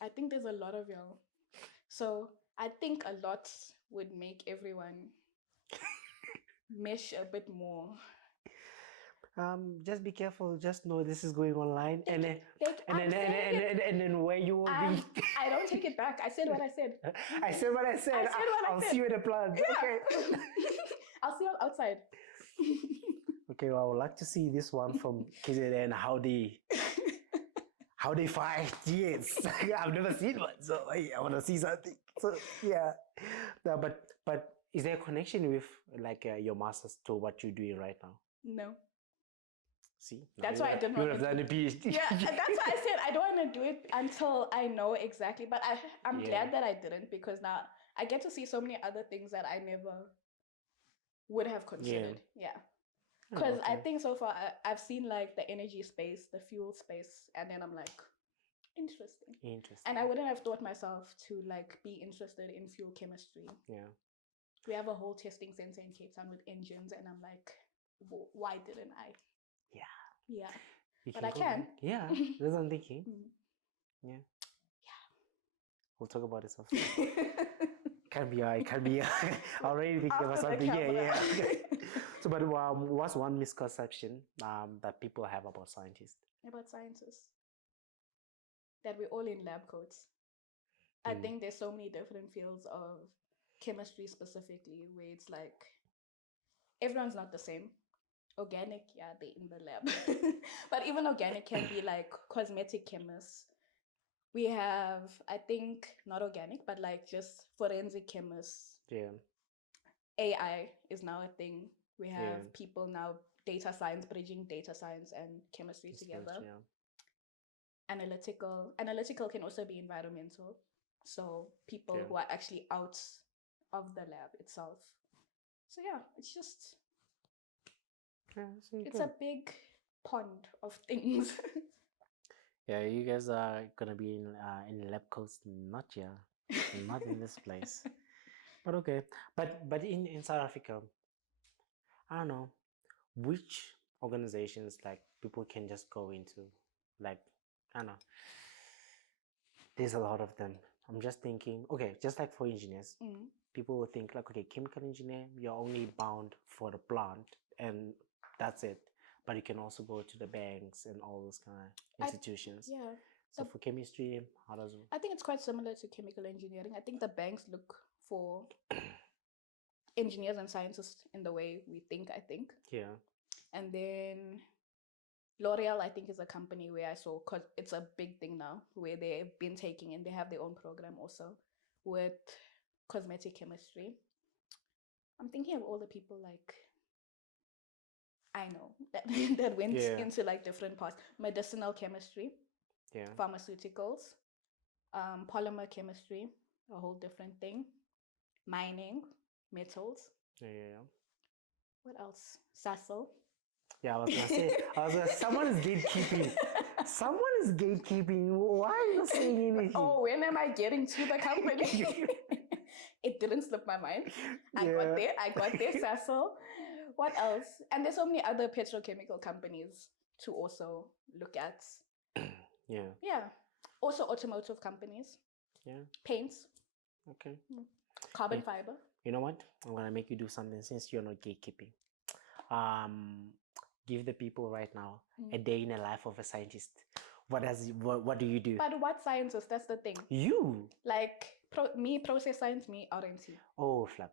I think there's a lot of y'all. So I think a lot would make everyone mesh a bit more. Just be careful. Just know this is going online, and then where you will be. I don't take it back. I said what I said. I said what I said. I'll see you at the plant. Yeah. Okay. I'll see you outside. Okay. Well, I would like to see this one from KZN, how they fight. Yes, I've never seen one, so I want to see something. So yeah, no, but is there a connection with like your masters to what you're doing right now? No. See, that's why I didn't. You would have done a PhD. Yeah, that's why I said I don't want to do it until I know exactly. But I'm glad that I didn't, because now I get to see so many other things that I never would have considered. Yeah. Because I think so far I've seen like the energy space, the fuel space, and then I'm like, interesting. And I wouldn't have thought myself to like be interested in fuel chemistry. Yeah. We have a whole testing center in Cape Town with engines, and I'm like, why didn't I? Yeah. But I can. Yeah, that's what I'm thinking. Yeah. We'll talk about this after. Can be. Already thinking about something. Yeah. So, but what's one misconception that people have about scientists? About scientists? That we're all in lab coats. I think there's so many different fields of chemistry specifically where it's like everyone's not the same. Organic, they're in the lab. But even organic can be like cosmetic chemists. We have, I think, not organic, but like just forensic chemists. Yeah. AI is now a thing. We have people now, data science, bridging data science and chemistry together. Analytical can also be environmental. So people who are actually out of the lab itself. So yeah, it's just... it's a big pond of things. Yeah, you guys are gonna be in lab coats, not here, not in this place. But okay, but in South Africa, I don't know which organizations like people can just go into. Like, I don't know. There's a lot of them. I'm just thinking, okay, just like for engineers, people will think like, okay, chemical engineer, you're only bound for the plant and that's it. But you can also go to the banks and all those kind of institutions. So for chemistry, how does it? I think it's quite similar to chemical engineering. I think the banks look for engineers and scientists in the way we think, I think. Yeah. And then L'Oreal, I think, is a company where I saw, because it's a big thing now, where they've been taking, and they have their own program also with cosmetic chemistry. I'm thinking of all the people like I know that went into like different parts. Medicinal chemistry, pharmaceuticals, polymer chemistry, a whole different thing. Mining, metals. What else? Sasol. Yeah, I was gonna say, someone is gatekeeping. Someone is gatekeeping. Why are you saying anything? Oh, when am I getting to the company? It didn't slip my mind. I got there, Sasol. What else? And there's so many other petrochemical companies to also look at. Yeah. Also automotive companies. Yeah. Paints. Okay. Carbon fiber. You know what? I'm gonna make you do something since you're not gatekeeping. Give the people right now a day in the life of a scientist. What do you do? But what scientist? That's the thing. You. Like me, process science, me, RNT. Oh, flap.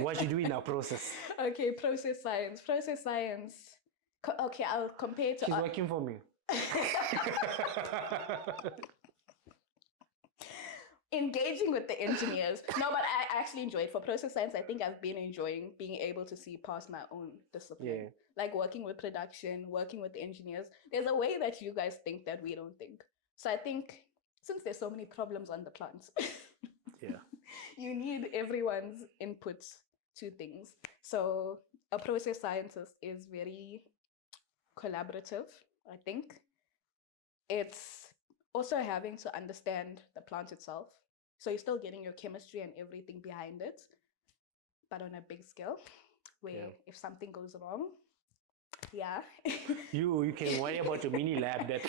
what you do in our process. Okay, process science. Process science. Okay, I'll compare to. She's working for me. Engaging with the engineers. No, but I actually enjoyed for process science. I think I've been enjoying being able to see past my own discipline. Yeah. Like working with production, working with engineers. There's a way that you guys think that we don't think. So I think since there's so many problems on the plants, yeah, you need everyone's input to things. So a process scientist is very collaborative, I think. It's also having to understand the plant itself. So you're still getting your chemistry and everything behind it, but on a big scale, where if something goes wrong, you can worry about your mini lab. That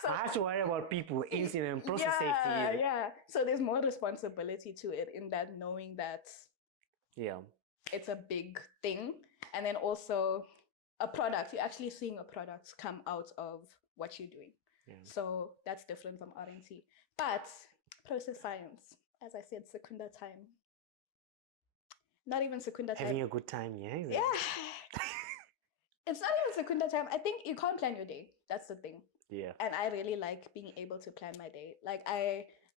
so, I have to worry about people, incident, process safety. Yeah. So there's more responsibility to it in that knowing that it's a big thing, and then also a product. You're actually seeing a product come out of what you're doing. Yeah. So that's different from R&T. But process science, as I said, secunda time. Not even secunda time. Having a good time, yeah? Exactly. Yeah. It's not even secunda time. I think you can't plan your day. That's the thing. Yeah. And I really like being able to plan my day. Like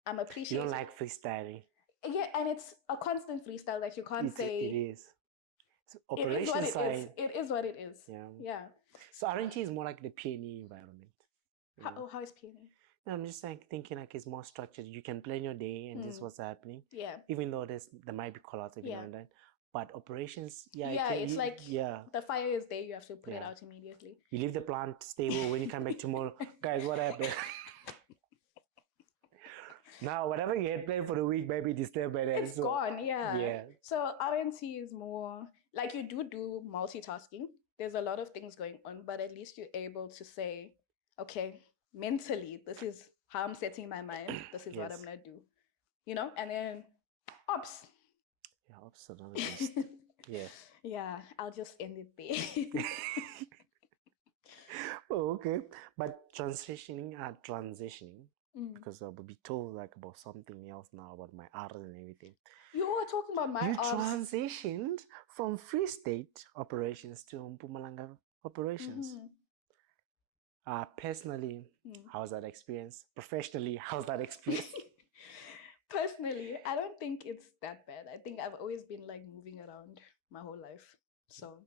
I'm appreciating. You don't like freestyling? Yeah, and it's a constant freestyle that you can't say. It is. So operation side. It is what it is. Yeah. So R&T is more like the P&E environment. How is P&E? No, I'm just like thinking like it's more structured. You can plan your day and this is what's happening. Yeah. Even though there might be call-outs every now and then. But operations, it's like the fire is there, you have to put it out immediately. You leave the plant stable when you come back tomorrow. Guys, what happened? Now, whatever you had planned for the week might be disturbed by that. It's gone, yeah. So R&T is more, like you do multitasking. There's a lot of things going on, but at least you're able to say, okay, mentally, this is how I'm setting my mind. This is what I'm going to do. You know? And then ops. Yeah, ops are another best. Yeah, I'll just end it there. Oh, okay. But transitioning, because I will be told like about something else now about my R's and everything. You were talking about my R's. You transitioned from Free State operations to Mpumalanga operations. Personally, how's that experience? Professionally, how's that experience? Personally, I don't think it's that bad. I think I've always been like moving around my whole life. So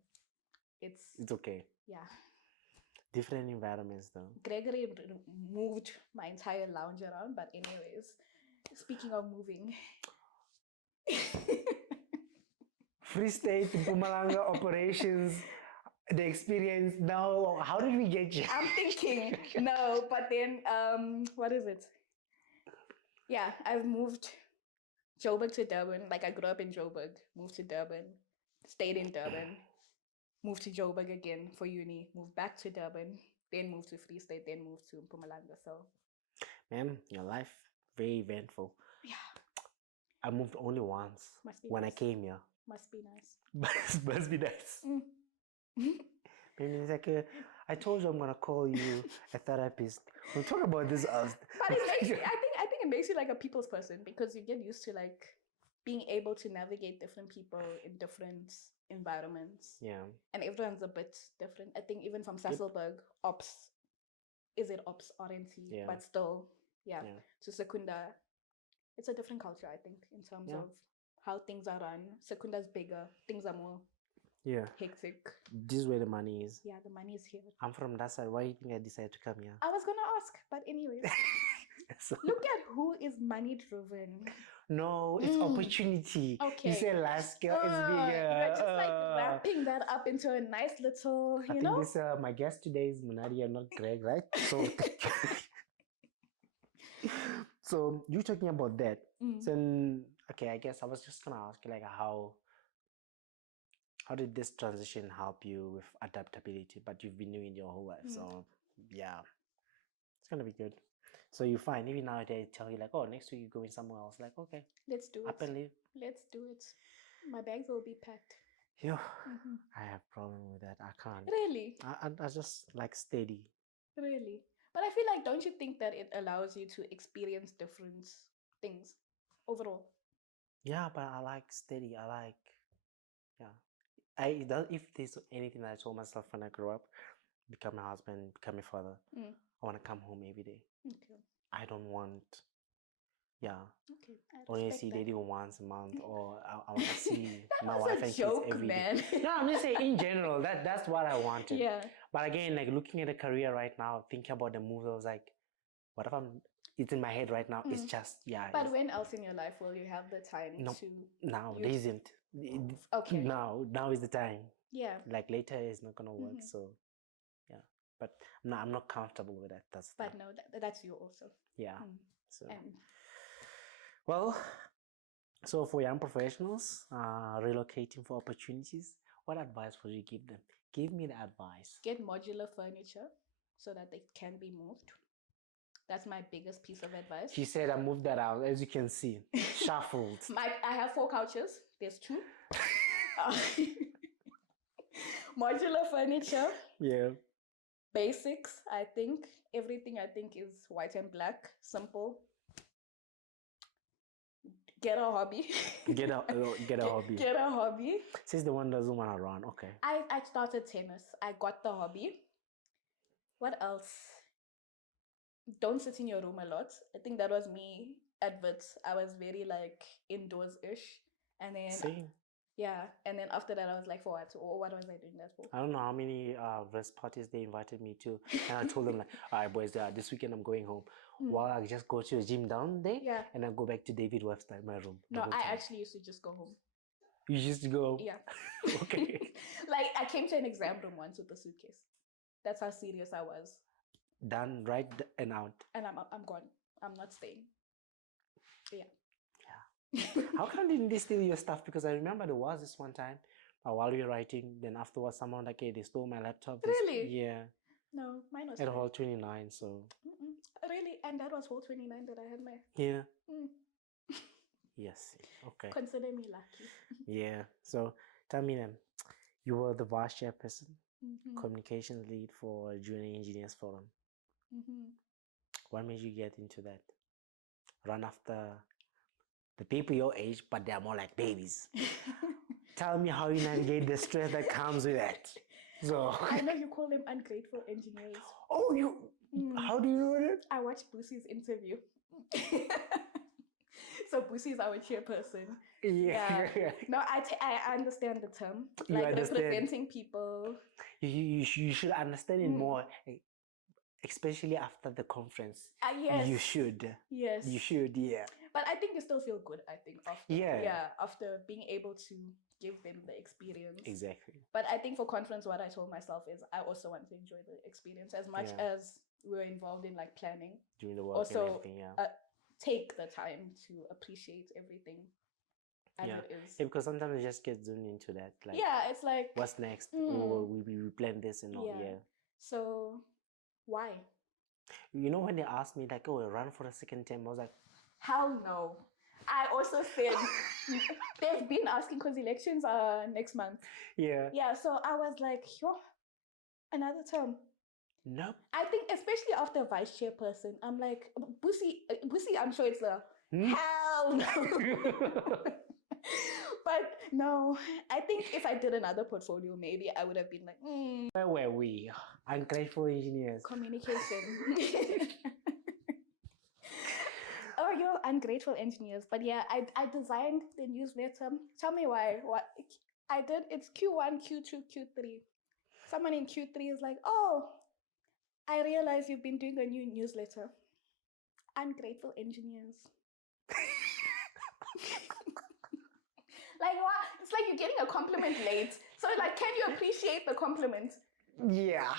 it's okay. Yeah. Different environments though. Gregory moved my entire lounge around, but anyways, speaking of moving. Free State, Mpumalanga operations, the experience. Now, how did we get you? I'm thinking, no, but then, what is it? Yeah, I've moved Joburg to Durban. Like I grew up in Joburg, moved to Durban, stayed in Durban, moved to Joburg again for uni, moved back to Durban, then moved to Free State, then moved to Mpumalanga. So, ma'am, your life very eventful. Yeah. I moved only once when I came here. Must be nice. Must be nice. Maybe it's like I told you I'm gonna call you a therapist. We'll talk about this. But it makes you, I think it makes you like a people's person because you get used to like being able to navigate different people in different environments. Yeah. And everyone's a bit different. I think even from Sasolburg, ops, is it ops R&T? Yeah. But still, to Secunda, it's a different culture, I think, in terms of how things are run. Secunda's bigger, things are more hectic. This is where the money is. Yeah, the money is here. I'm from that side. Why do you think I decided to come here? I was gonna ask, but anyways. Look at who is money driven. No, it's opportunity. Okay. You say last girl is bigger. You're just like wrapping that up into a nice little, I think this my guest today is Munadia, not Greg, right? So so you're talking about that. So okay, I guess I was just gonna ask you like how did this transition help you with adaptability? But you've been doing it your whole life, so yeah, it's gonna be good. So you find even now they tell you like, oh, next week you're going somewhere else. Like, okay, let's do it. Up and leave. Let's do it. My bags will be packed. Yeah, I have problem with that. I can't. Really? I just like steady. Really? But I feel like, don't you think that it allows you to experience different things overall? Yeah, but I like steady. I like, yeah. If there's anything that I told myself when I grew up, become a husband, become a father, I want to come home every day. Okay. I don't want, yeah. Okay. Only see daddy once a month, or I want to see that my was wife a and joke, kids every man. day. No, I'm just saying in general, that's what I wanted. Yeah. But again, like looking at a career right now, thinking about the moves, I was like, what if it's in my head right now? It's just, yeah. But when else in your life will you have the time to? Now there isn't. Okay. Now is the time. Yeah. Like later is not gonna work. So, yeah. But I'm not comfortable with that. But no, that's you also. Yeah. So. Well, so for young professionals relocating for opportunities, what advice would you give them? Give me the advice. Get modular furniture so that they can be moved. That's my biggest piece of advice. She said I moved that out, as you can see. Shuffled. I have 4 couches. There's 2. Modular furniture. Yeah. Basics, I think. Everything I think is white and black. Simple. Get a hobby. Get a hobby. Get a hobby. Since the one doesn't want to run, okay. I started tennis. I got the hobby. What else? Don't sit in your room a lot. I think that was me at Wits. I was very like indoors-ish. And then Same. Yeah, and then after that I was like, for what? What was I doing that for? I don't know how many rest parties they invited me to, and I told them like, all right boys, this weekend I'm going home. Well, I just go to the gym down there, and I go back to David Webster in my room. No, I actually used to just go home. You used to go? Yeah. Okay. Like I came to an exam room once with a suitcase. That's how serious I was. Done, right and out. And I'm gone. I'm not staying. Yeah. How come didn't they steal your stuff? Because I remember there was this one time while we were writing, then afterwards someone like, hey, they stole my laptop. Really? Yeah. No, mine was at hall 29, so. Really? And that was hall 29 that I had my. Yeah. Yes. Okay. Consider me lucky. Yeah. So tell me then, you were the vice chairperson, communications lead for Junior Engineers Forum. What made you get into that? Run after the people your age, but they're more like babies. Tell me how you navigate the stress that comes with that. So I know you call them ungrateful engineers. Oh, you? How do you know that? I watched Bussi's interview. So Bussy is our chairperson. Yeah. No, I understand the term. You like understand. Representing people. You should understand it more. Especially after the conference. Yes. You should. Yes. You should, yeah. But I think you still feel good, after. After being able to give them the experience. Exactly. But I think for conference, what I told myself is I also want to enjoy the experience as much as we're involved in like planning. Doing the work also, and everything, take the time to appreciate everything as it is. Yeah, because sometimes you just get zoomed into that. Like, it's like, what's next? Oh, we plan this and all. Yeah. So, why? You know, when they asked me, like, oh, run for the second term, I was like, hell no. I also said, they've been asking because elections are next month. Yeah. Yeah, so I was like, another term. No. I think especially after vice chairperson, I'm like, Bussy, I'm sure it's a hell no. But no, I think if I did another portfolio, maybe I would have been like, Where were we? Ungrateful engineers. Communication. Oh, you're ungrateful engineers. But yeah, I designed the newsletter. Tell me why. What I did, it's Q1, Q2, Q3. Someone in Q3 is like, oh, I realize you've been doing a new newsletter. Ungrateful engineers. Like what? It's like you're getting a compliment late. So like, can you appreciate the compliment? Yeah.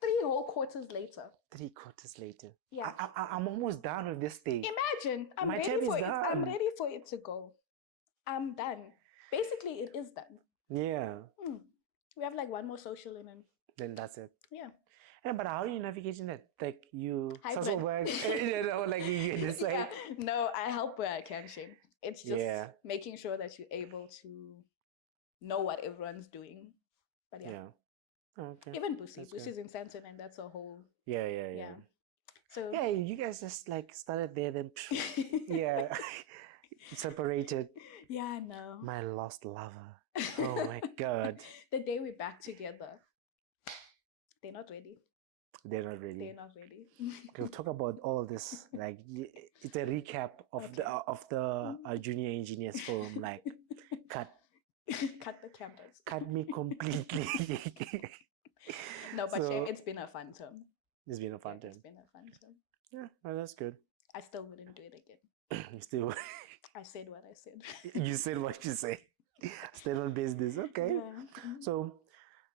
3 whole quarters later. 3 quarters later. Yeah. I'm almost done with this thing. Imagine. I'm ready for it to go. I'm done. Basically, it is done. Yeah. We have like 1 more social in and then that's it. Yeah. Yeah, but how are you navigating that? Like you Sasol work, like you decide. Yeah. No, I help where I can, Shane. It's just making sure that you're able to know what everyone's doing. But Okay. Even Bussy's in Santon, and that's a whole. Yeah. So you guys just like started there, then separated. Yeah, no. My lost lover. Oh my God. The day we're back together, they're not ready. They're not ready. They're not ready. We'll talk about all of this. Like, it's a recap of the junior engineers forum. Like, cut the cameras. Cut me completely. No, but shame, it's been a fun term. It's been a fun term. It's been a fun term. Yeah, well, that's good. I still wouldn't do it again. You still? I said what I said. You said what you say. Still on business, okay? Yeah. So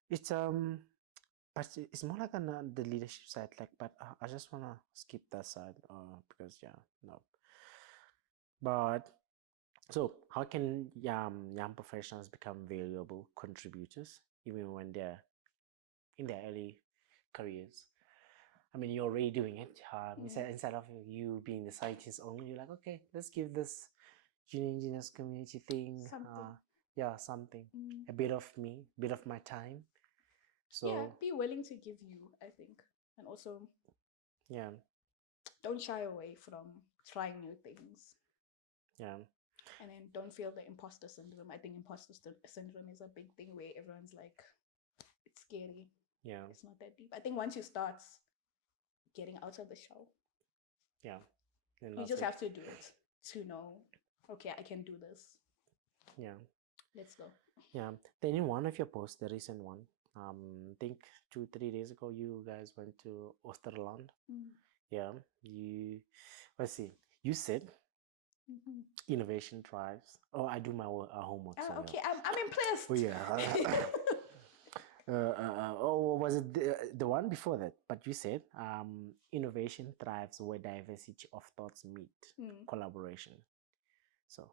it's but it's more like on the leadership side. Like, but I just wanna skip that side, because no. But so how can young professionals become valuable contributors even when they're in their early careers? I mean, you're already doing it. Instead of you being the scientist only, you're like, okay, let's give this junior engineers community thing something. A bit of me, a bit of my time. So be willing to give you, I think. And also don't shy away from trying new things. Yeah. And then don't feel the imposter syndrome. I think imposter syndrome is a big thing where everyone's like, it's scary. Yeah. It's not that deep. I think once you start getting out of the shell, you just have to do it to know, okay, I can do this. Yeah. Let's go. Yeah. Then in one of your posts, the recent one, I think 2-3 days ago, you guys went to Oosterland. Yeah. Let's see. You said innovation thrives. Oh, I do my homework. So okay, I'm impressed. Oh yeah. Was it the one before that? But you said innovation thrives where diversity of thoughts meet collaboration. So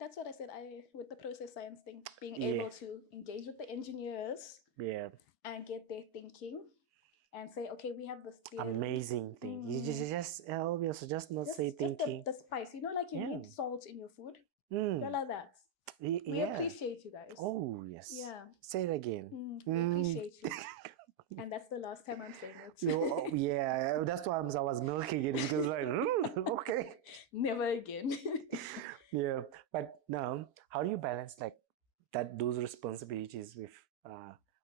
that's what I said. With the process science thing, being able to engage with the engineers, and get their thinking, and say, okay, we have this amazing thing. You just help us, just not say thinking. The spice, like you need salt in your food. All of that. We appreciate you guys. Oh yes. Yeah. Say it again. We appreciate you. And that's the last time I'm saying it. That's why I was milking it, because okay. Never again. Yeah, but now, how do you balance like those responsibilities with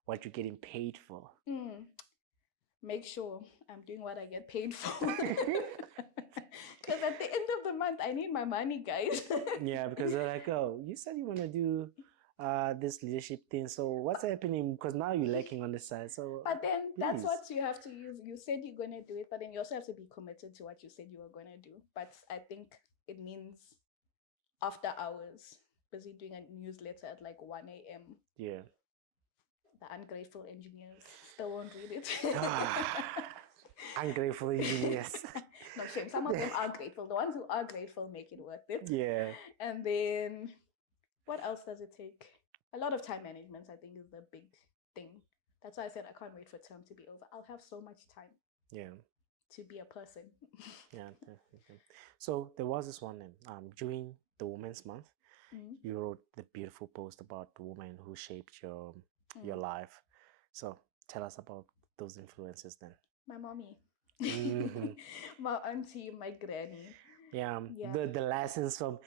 what you're getting paid for? Make sure I'm doing what I get paid for. Because at the end of the month, I need my money, guys. Yeah, because they're like, oh, you said you want to do this leadership thing, so what's happening? Because now you're lacking on this side. So but then that's what you have to use. You said you're going to do it, but then you also have to be committed to what you said you were going to do. But I think it means after hours, busy doing a newsletter at like 1 a.m. Yeah. The ungrateful engineers still won't read it. Ungrateful engineers. No shame. Some of them are grateful. The ones who are grateful make it worth it. Yeah. And then what else does it take? A lot of time management, I think, is the big thing. That's why I said I can't wait for term to be over. I'll have so much time. Yeah. To be a person. Yeah, definitely. So there was this one during the Women's Month, you wrote the beautiful post about the woman who shaped your life. So tell us about those influences then. My mommy. My auntie, my granny. Yeah. The lessons from,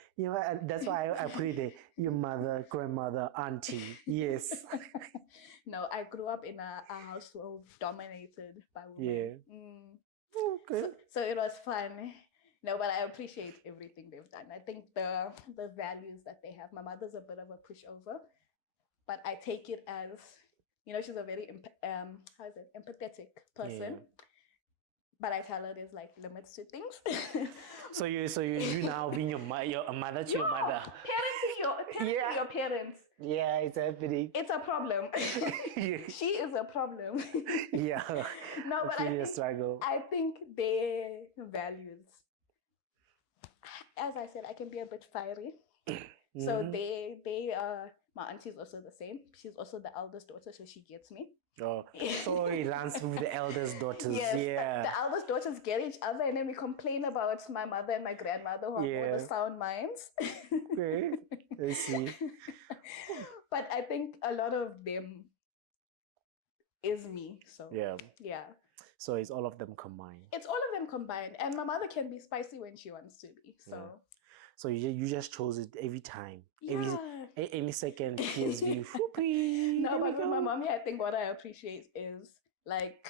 that's why I put it there. Your mother, grandmother, auntie. Yes. No, I grew up in a household dominated by women. Yeah. Okay. So it was fun. No, but I appreciate everything they've done. I think the values that they have. My mother's a bit of a pushover, but I take it as, she's a very empathetic person. Yeah. But I tell her there's like limits to things. So you now being a mother to your mother. Parenting your parents. Yeah, it's happening. It's a problem. She is a problem. Yeah. No, but really a struggle. I think their values, as I said, I can be a bit fiery. So they are, my auntie is also the same. She's also the eldest daughter, so she gets me. Oh, so it runs with the eldest daughters. Yes, yeah. The eldest daughters get each other, and then we complain about my mother and my grandmother who have more the sound minds. Okay, I see. But I think a lot of them is me. So yeah. So it's all of them combined. It's all of them combined, and my mother can be spicy when she wants to be. So So you just chose it every time. Any second kills view. No, but with my mommy, I think what I appreciate is like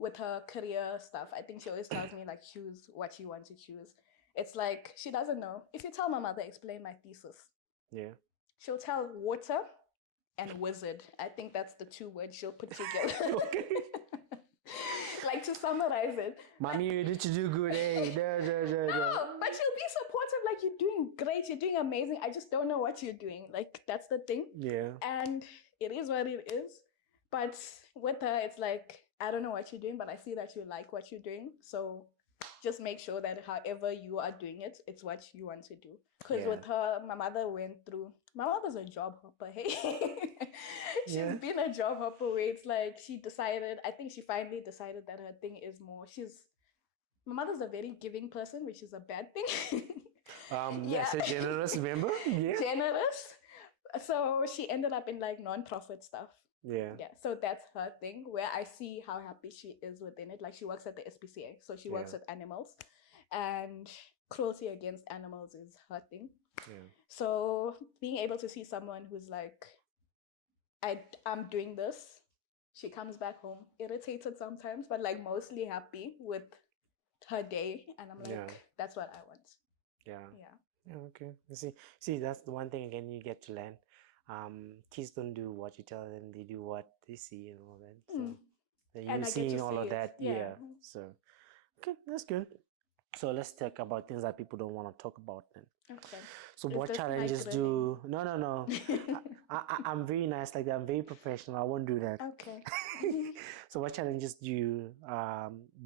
with her career stuff, I think she always tells me like choose what you want to choose. It's like she doesn't know. If you tell my mother explain my thesis, she'll tell water and wizard. I think that's the 2 words she'll put together. Like to summarize it. Mommy, you need to do good, eh? No, but she'll be supportive, like you're doing great, you're doing amazing. I just don't know what you're doing. Like that's the thing. Yeah. And it is what it is. But with her, it's like, I don't know what you're doing, but I see that you like what you're doing. So just make sure that however you are doing it, it's what you want to do. Because with her, my mother went through, my mother's a job hopper, hey? She's been a job hopper where it's like she decided, I think she finally decided that her thing is more, my mother's a very giving person, which is a bad thing. As a generous member? Yeah. Generous. So she ended up in like non-profit stuff. Yeah. So that's her thing, where I see how happy she is within it. Like she works at the SPCA, so she works with animals, and cruelty against animals is her thing. Yeah. So being able to see someone who's like, I'm doing this, she comes back home irritated sometimes, but like mostly happy with her day, and I'm like, that's what I want. Yeah. Okay. See, that's the one thing again you get to learn. Kids don't do what you tell them; they do what they see and all that. So you're seeing all of that, So okay, that's good. So let's talk about things that people don't want to talk about then. Okay. So what challenges do? No. I'm very nice like that. I'm very professional. I won't do that. Okay. So what challenges do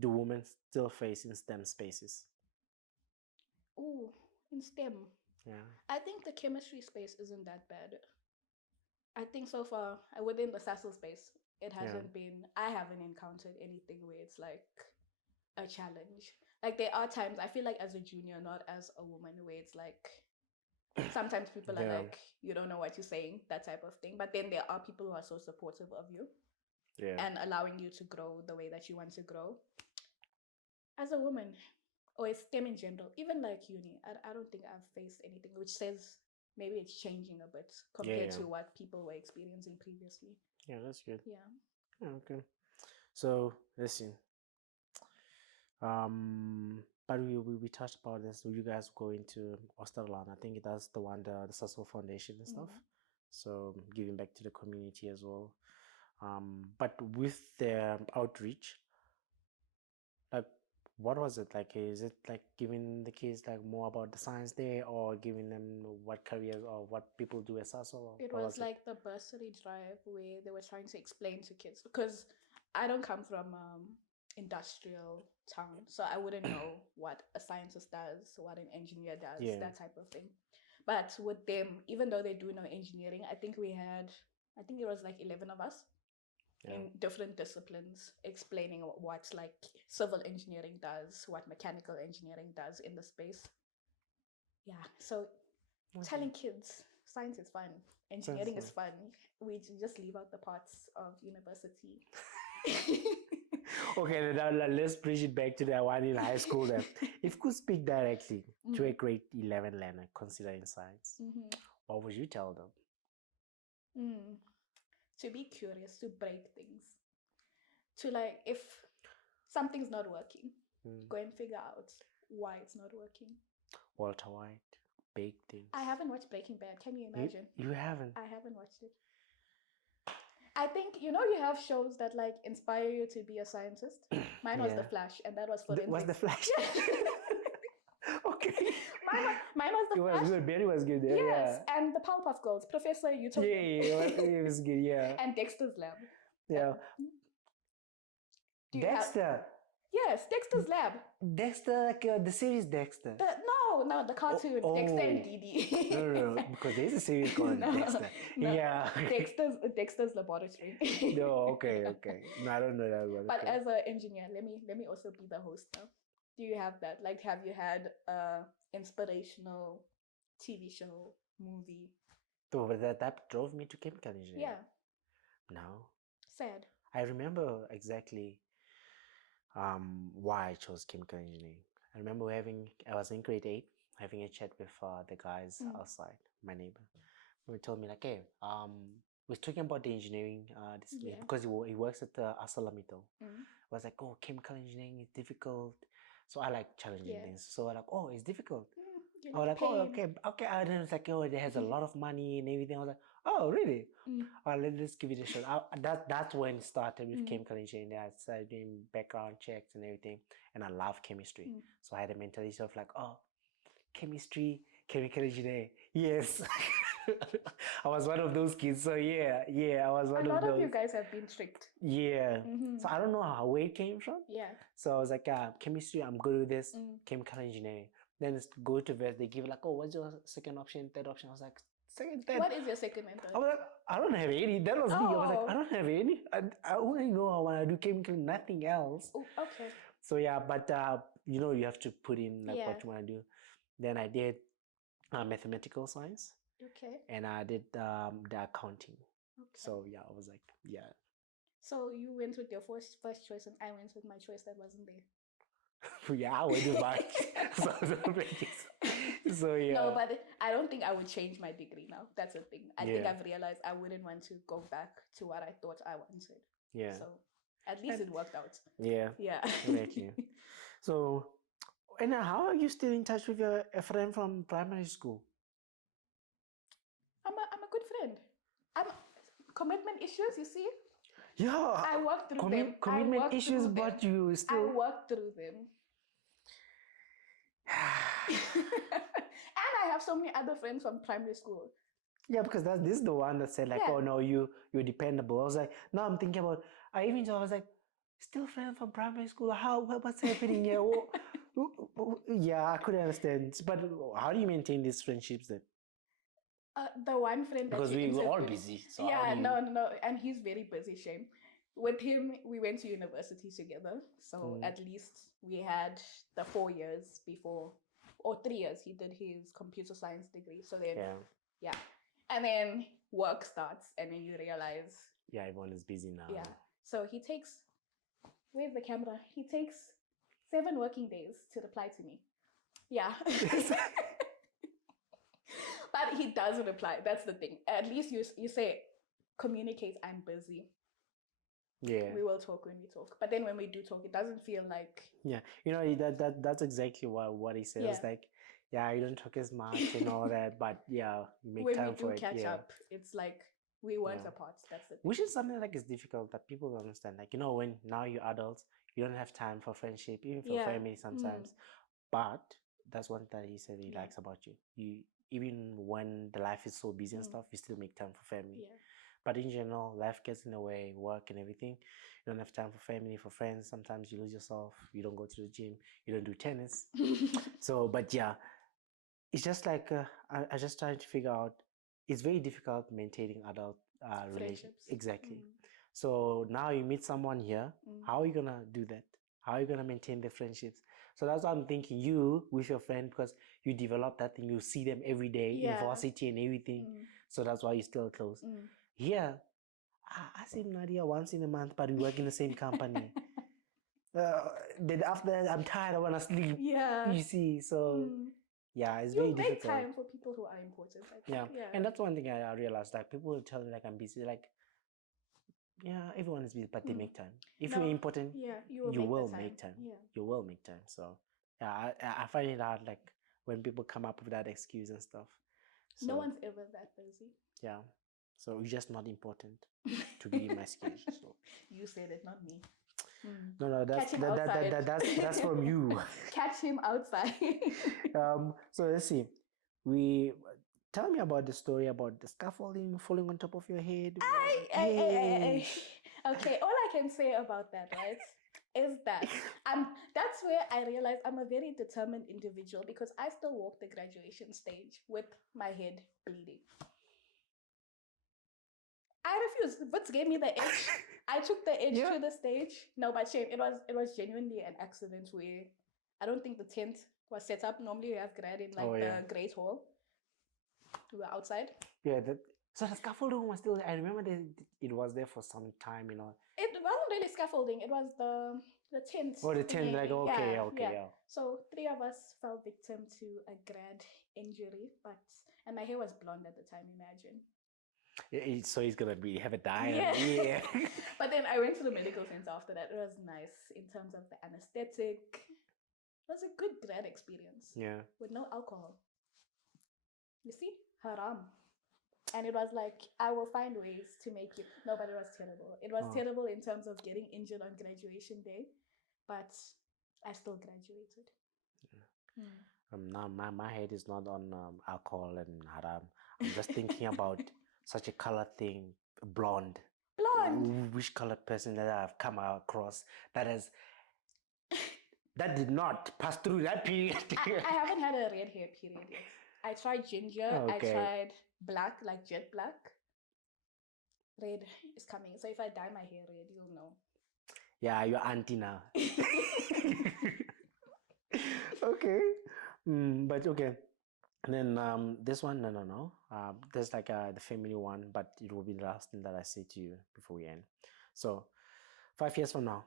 women still face in STEM spaces? Oh, in STEM. Yeah. I think the chemistry space isn't that bad. I think so far within the Sasol space, it hasn't been. I haven't encountered anything where it's like a challenge. Like there are times I feel like as a junior, not as a woman, where it's like sometimes people are like, you don't know what you're saying, that type of thing. But then there are people who are so supportive of you and allowing you to grow the way that you want to grow. As a woman, or STEM in general, even like uni, I don't think I've faced anything, which says maybe it's changing a bit compared to what people were experiencing previously. Yeah, that's good. Yeah. Okay. So listen. But we touched about this. So you guys go into Osterland. I think that's the one, the Sasol Foundation and stuff. So giving back to the community as well. But with the outreach, like what was it like? Is it like giving the kids like more about the science there, or giving them what careers or what people do at Sasol? It was like the bursary drive where they were trying to explain to kids, because I don't come from industrial town, so I wouldn't know what a scientist does, what an engineer does, that type of thing. But with them, even though they do know engineering, I think it was like 11 of us in different disciplines, explaining what like civil engineering does, what mechanical engineering does in the space. So telling kids science is fun, engineering is fun. We just leave out the parts of university. Okay, now let's bridge it back to that one in high school then. If you could speak directly to a grade 11 learner considering science, what would you tell them? To be curious, to break things. To like, if something's not working, go and figure out why it's not working. Walter White, big things. I haven't watched Breaking Bad. Can you imagine? You haven't? I haven't watched it. I think, you have shows that like inspire you to be a scientist. Mine was The Flash, and that was forensics. Was The Flash? Okay. Mine was The Flash. It was good. Barry was good. Yes, and the Powerpuff Girls, Professor Utopia. It was good. Yeah. And Dexter's Lab. Yeah. Dexter. Yes, Dexter's Lab. Dexter, like the series Dexter. No, the cartoon. Dexter and Dee Dee. No, because there's a series called Dexter. No. Yeah. Dexter's Laboratory. No, okay. No, I don't know that one. But as an engineer, let me also be the host now. Do you have that? Like, have you had a inspirational TV show, movie? So that drove me to chemical engineering. Yeah. No. Sad. I remember exactly why I chose chemical engineering. I remember I was in grade 8. having a chat with the guys outside, my neighbor. He told me like, hey, we're talking about the engineering discipline because he works at the Asalamito. I was like, oh, chemical engineering is difficult. So I like challenging things. So I like, oh, it's difficult. I was like, oh, okay. And then it's like, oh, it has a lot of money and everything. I was like, oh, really? Well, let's give it a shot. That's when it started with chemical engineering. I started doing background checks and everything. And I love chemistry. So I had a mentality of like, oh, chemistry, chemical engineering. Yes. I was one of those kids. So yeah, I was one of those. A lot of you guys have been tricked. Yeah. So I don't know where it came from. Yeah. So I was like, chemistry, I'm good with this. Chemical engineering. Then it's go to vet. They give like, oh, what's your second option, third option? I was like, second, third. What is your second and third? I was like, I don't have any. That was me. I was like, I don't have any. I only know I want to do chemical, nothing else. Oh, okay. So yeah, but you know, you have to put in like what you want to do. Then I did mathematical science. Okay. And I did the accounting. Okay. So yeah, I was like, yeah. So you went with your first choice, and I went with my choice that wasn't there. Yeah, I went with mine. So yeah. No, but I don't think I would change my degree now. That's the thing. I think I've realized I wouldn't want to go back to what I thought I wanted. Yeah. So at least it worked out. Yeah. Yeah. Exactly. So, and how are you still in touch with your friend from primary school? I'm a good friend. Commitment issues, you see? Yeah. I worked through them. Commitment issues, but you still... I worked through them. And I have so many other friends from primary school. Yeah, because this is the one that said like, oh no, you're dependable. I was like, no, I'm thinking about, I was like, still friends from primary school? What's happening here? Yeah, I couldn't understand. But how do you maintain these friendships then? The one friend that because we were all busy. So yeah, no, and he's very busy, Shane. With him, we went to university together. So at least we had the 4 years before, or 3 years, he did his computer science degree. So then, and then work starts, and then you realize, everyone is busy now. Yeah, so he takes, where's the camera? He takes 7 working days to reply to me. Yeah. But he doesn't reply. That's the thing. At least you say, communicate, I'm busy. Yeah. We will talk when we talk. But then when we do talk, it doesn't feel like... Yeah. You know, that's exactly what he says. Yeah. Like, you don't talk as much and all that, but you make time for it. When we do catch up, it's like we weren't apart. That's the thing. Which is something like it's difficult that people don't understand. Like, you know, when now you're adults, you don't have time for friendship, even for family sometimes. But that's one thing he said he likes about you. Even when the life is so busy and stuff, you still make time for family. Yeah. But in general, life gets in the way, work and everything. You don't have time for family, for friends. Sometimes you lose yourself. You don't go to the gym. You don't do tennis. So, but yeah, it's just like, I just trying to figure out, it's very difficult maintaining adult relationships. Exactly. So now you meet someone here. How are you going to do that? How are you going to maintain the friendships? So that's what I'm thinking, you with your friend, because you develop that thing, you see them every day in varsity and everything. So that's why you're still close. Here, I see Nadia once in a month, but we work in the same company. Then after that, I'm tired, I want to sleep. Yeah. You see, so it's very difficult. You make time for people who are important, I think. Yeah, and that's one thing I realized, like people will tell me like I'm busy, like, everyone is busy, but they make time. If you're important, you will make time. You will make time. So I find it hard, like when people come up with that excuse and stuff. So, no one's ever that busy. Yeah. So you're just not important to be in my schedule. So. You said it, not me. No, that's from you. Catch him outside. So let's see. Tell me about the story about the scaffolding falling on top of your head. Okay, all I can say about that, right, is that that's where I realized I'm a very determined individual, because I still walk the graduation stage with my head bleeding. I refused. Wits gave me the edge. I took the edge to the stage. No, but shame. It was genuinely an accident where I don't think the tent was set up. Normally you have grad in the great hall. We were outside. Yeah, so the scaffolding was still there. I remember it was there for some time, you know. It wasn't really scaffolding. It was the tent. Oh, the tent, like, okay, yeah. So 3 of us fell victim to a grad injury, and my hair was blonde at the time, imagine. So he's gonna have a dye. Yeah. But then I went to the medical center after that. It was nice in terms of the anesthetic. It was a good grad experience. Yeah. With no alcohol. You see? Haram. And it was like, I will find ways to make you. No, but it was terrible. It was terrible in terms of getting injured on graduation day, but I still graduated. Yeah. Now my head is not on alcohol and haram. I'm just thinking about such a color thing, blonde. Blonde. Which colored person that I've come across that did not pass through that period. I haven't had a red hair period yet. I tried ginger. Okay. I tried black, like jet black. Red is coming. So if I dye my hair red, you'll know. Yeah, you're auntie now. Okay. But okay. And then this one, no. There's like the family one, but it will be the last thing that I say to you before we end. So 5 years from now,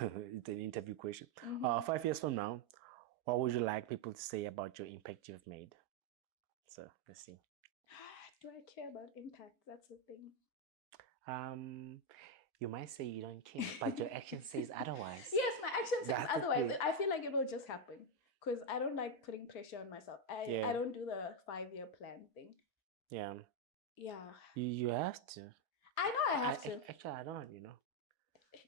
it's an interview question. 5 years from now, what would you like people to say about your impact you've made? So let's see. Do I care about impact? That's the thing. You might say you don't care, but your action says otherwise. Yes, my action says otherwise. I feel like it will just happen because I don't like putting pressure on myself. I don't do the 5-year plan thing. Yeah. Yeah. You have to. I know I have to. Actually, I don't,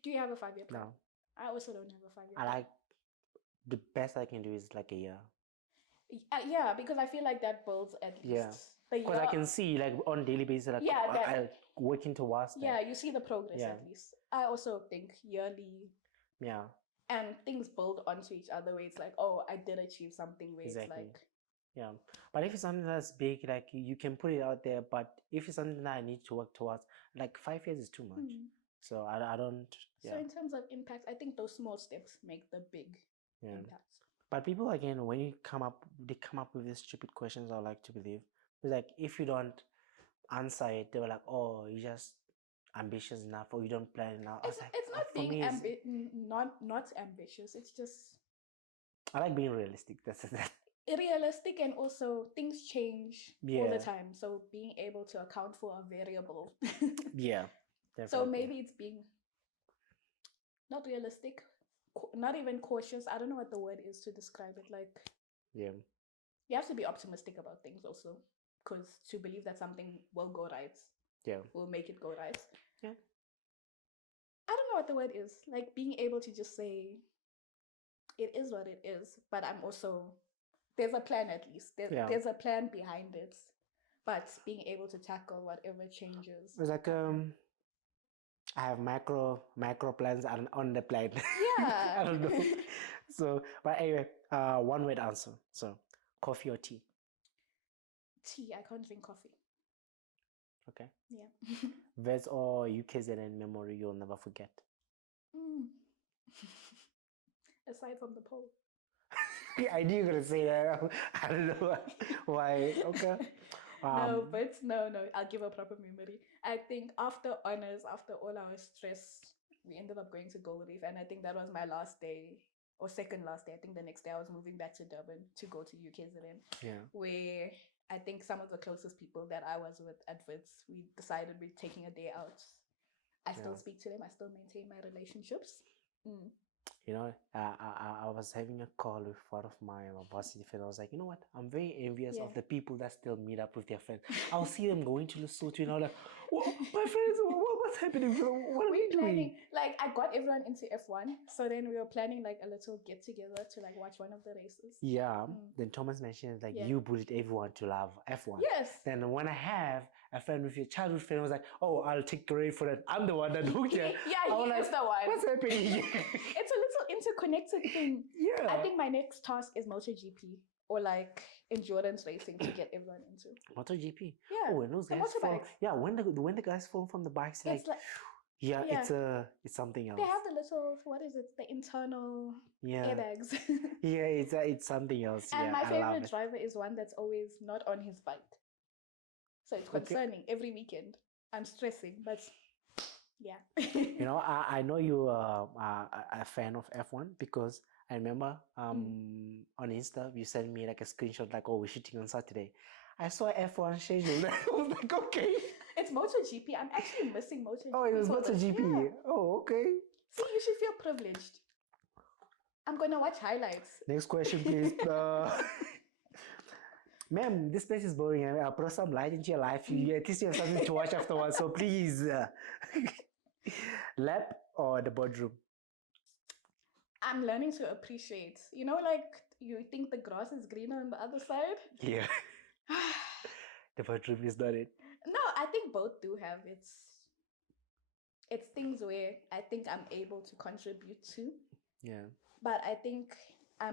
Do you have a 5-year plan? No. I also don't have a 5-year plan. I like, the best I can do is like a year. Yeah, because I feel like that builds at least. Yeah. Because I can see like on daily basis, like I working towards that. Yeah, you see the progress at least. I also think yearly. Yeah. And things build onto each other where it's like, oh, I did achieve something where it's like. Yeah. But if it's something that's big, like you can put it out there, but if it's something that I need to work towards, like 5 years is too much. So I don't. Yeah. So in terms of impact, I think those small steps make the big impact. But people, again, when they come up with these stupid questions, I like to believe. It's like, if you don't answer it, they were like, oh, you're just ambitious enough, or you don't plan enough. It's not being not ambitious. It's just. I like being realistic. That's that. Realistic, and also things change all the time. So being able to account for a variable. Yeah. Definitely. So maybe it's being not realistic, not even cautious. I don't know what the word is to describe it. Like, you have to be optimistic about things also, because to believe that something will go right, will make it go right. Yeah. I don't know what the word is. Like being able to just say, it is what it is, but I'm also, there's a plan at least. There's a plan behind it, but being able to tackle whatever changes. It's like I have macro plans on the plan. Yeah. I don't know. So, but anyway, one word answer. So, coffee or tea? Tea. I can't drink coffee. Okay. Yeah. Wits or UKZN memory you'll never forget? Aside from the poll. I knew you were going to say that. I don't know why. Okay. No. I'll give a proper memory. I think after honors, after all our stress, we ended up going to Gold Reef, and I think that was my last day, or second last day. I think the next day I was moving back to Durban to go to UKZN. Yeah. Where I think some of the closest people that I was with at Wits, we decided we're taking a day out. I still speak to them. I still maintain my relationships. You know, I was having a call with one of my varsity friends. I was like, you know what? I'm very envious of the people that still meet up with their friends. I'll see them going to Lesotho, and I'm like, my friends, what's happening? What are we doing? Like, I got everyone into F1, so then we were planning like a little get together to like watch one of the races. Yeah. Then Thomas mentioned like you bullied everyone to love F1. Yes. Then when I have a friend with your childhood friend, I was like, oh, I'll take credit for that. I'm the one that hooked you. Yeah, he is the one. What's happening here? It's a little interconnected thing. Yeah. I think my next task is MotoGP or like endurance racing to get everyone into. MotoGP? Yeah. Oh, when those guys fall. Yeah, when the guys fall from the bikes, it's something else. They have the little, what is it? The internal airbags. Yeah, it's something else. And my favorite driver is one that's always not on his bike. So it's concerning every weekend. I'm stressing, but Yeah. You know, I know you are a fan of F1 because I remember on Insta you sent me like a screenshot like, oh, we're shooting on Saturday. I saw F1 schedule. I was like, okay. It's MotoGP. I'm actually missing MotoGP. Oh, it was MotoGP. Yeah. Oh, okay. See, you should feel privileged. I'm gonna watch highlights. Next question, please. Ma'am, this place is boring. I'll put some light into your life. At least you have something to watch afterwards. So please, lab or the boardroom? I'm learning to appreciate. You know, like you think the grass is greener on the other side? Yeah. The boardroom is not it. No, I think both do have it's things where I think I'm able to contribute to. Yeah. But I think I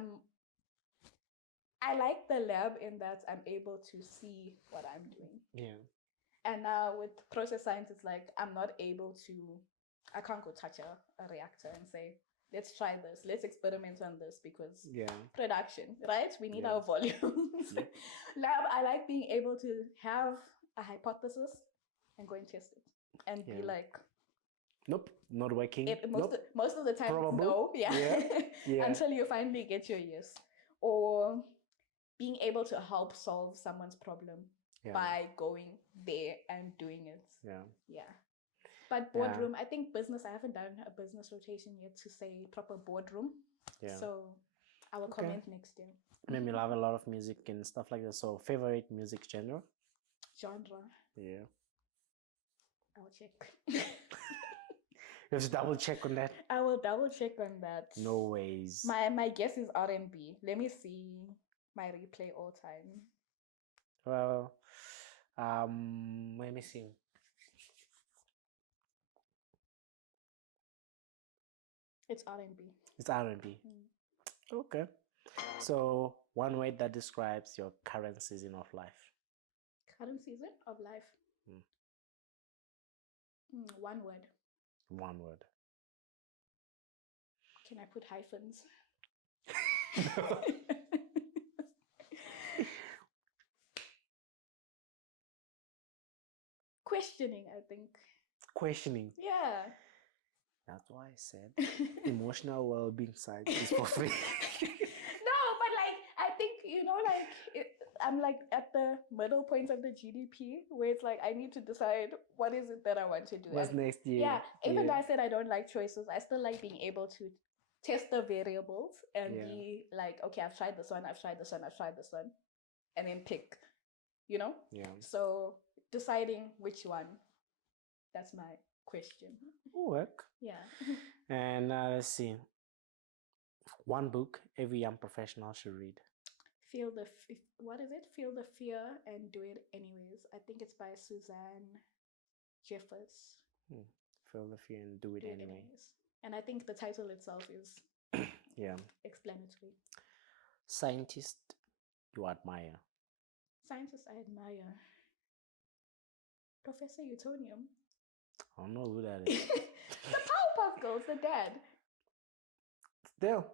like the lab in that I'm able to see what I'm doing. Yeah. And now with process science, it's like I can't go touch a reactor and say, let's try this, let's experiment on this, because production, right? We need our volumes. Lab, I like being able to have a hypothesis and go and test it and be like, nope, not working. Most of the time, no. Yeah. Until you finally get your yes. Or being able to help solve someone's problem by going there and doing it. Yeah. But boardroom, I think business, I haven't done a business rotation yet to say proper boardroom. Yeah. So I will comment next year. Maybe you love a lot of music and stuff like that. So favorite music genre? Yeah. I'll check. You have to double check on that. I will double check on that. No ways. My guess is R&B. Let me see my replay all time. Well, let me see. It's R&B. It's R&B. Okay. So one word that describes your current season of life. Current season of life. One word. One word. Can I put hyphens? Questioning, I think. Questioning. Yeah. That's why I said emotional well-being side is for free. No, but like I think, you know, like I'm like at the middle point of the GDP where it's like I need to decide what is it that I want to do. What's next year? Yeah, even though I said I don't like choices, I still like being able to test the variables and be like, okay, I've tried this one, I've tried this one, I've tried this one, and then pick, you know? Yeah. So deciding which one, that's my question. Work. Yeah. And let's see. One book every young professional should read. What is it? Feel the Fear and Do It Anyways. I think it's by Suzanne Jeffers. Feel the Fear and Do It Anyways. And I think the title itself is explanatory. Scientist you admire. Scientist I admire. Professor Utonium. I don't know who that is. The Powerpuff Girls, the dad. Still.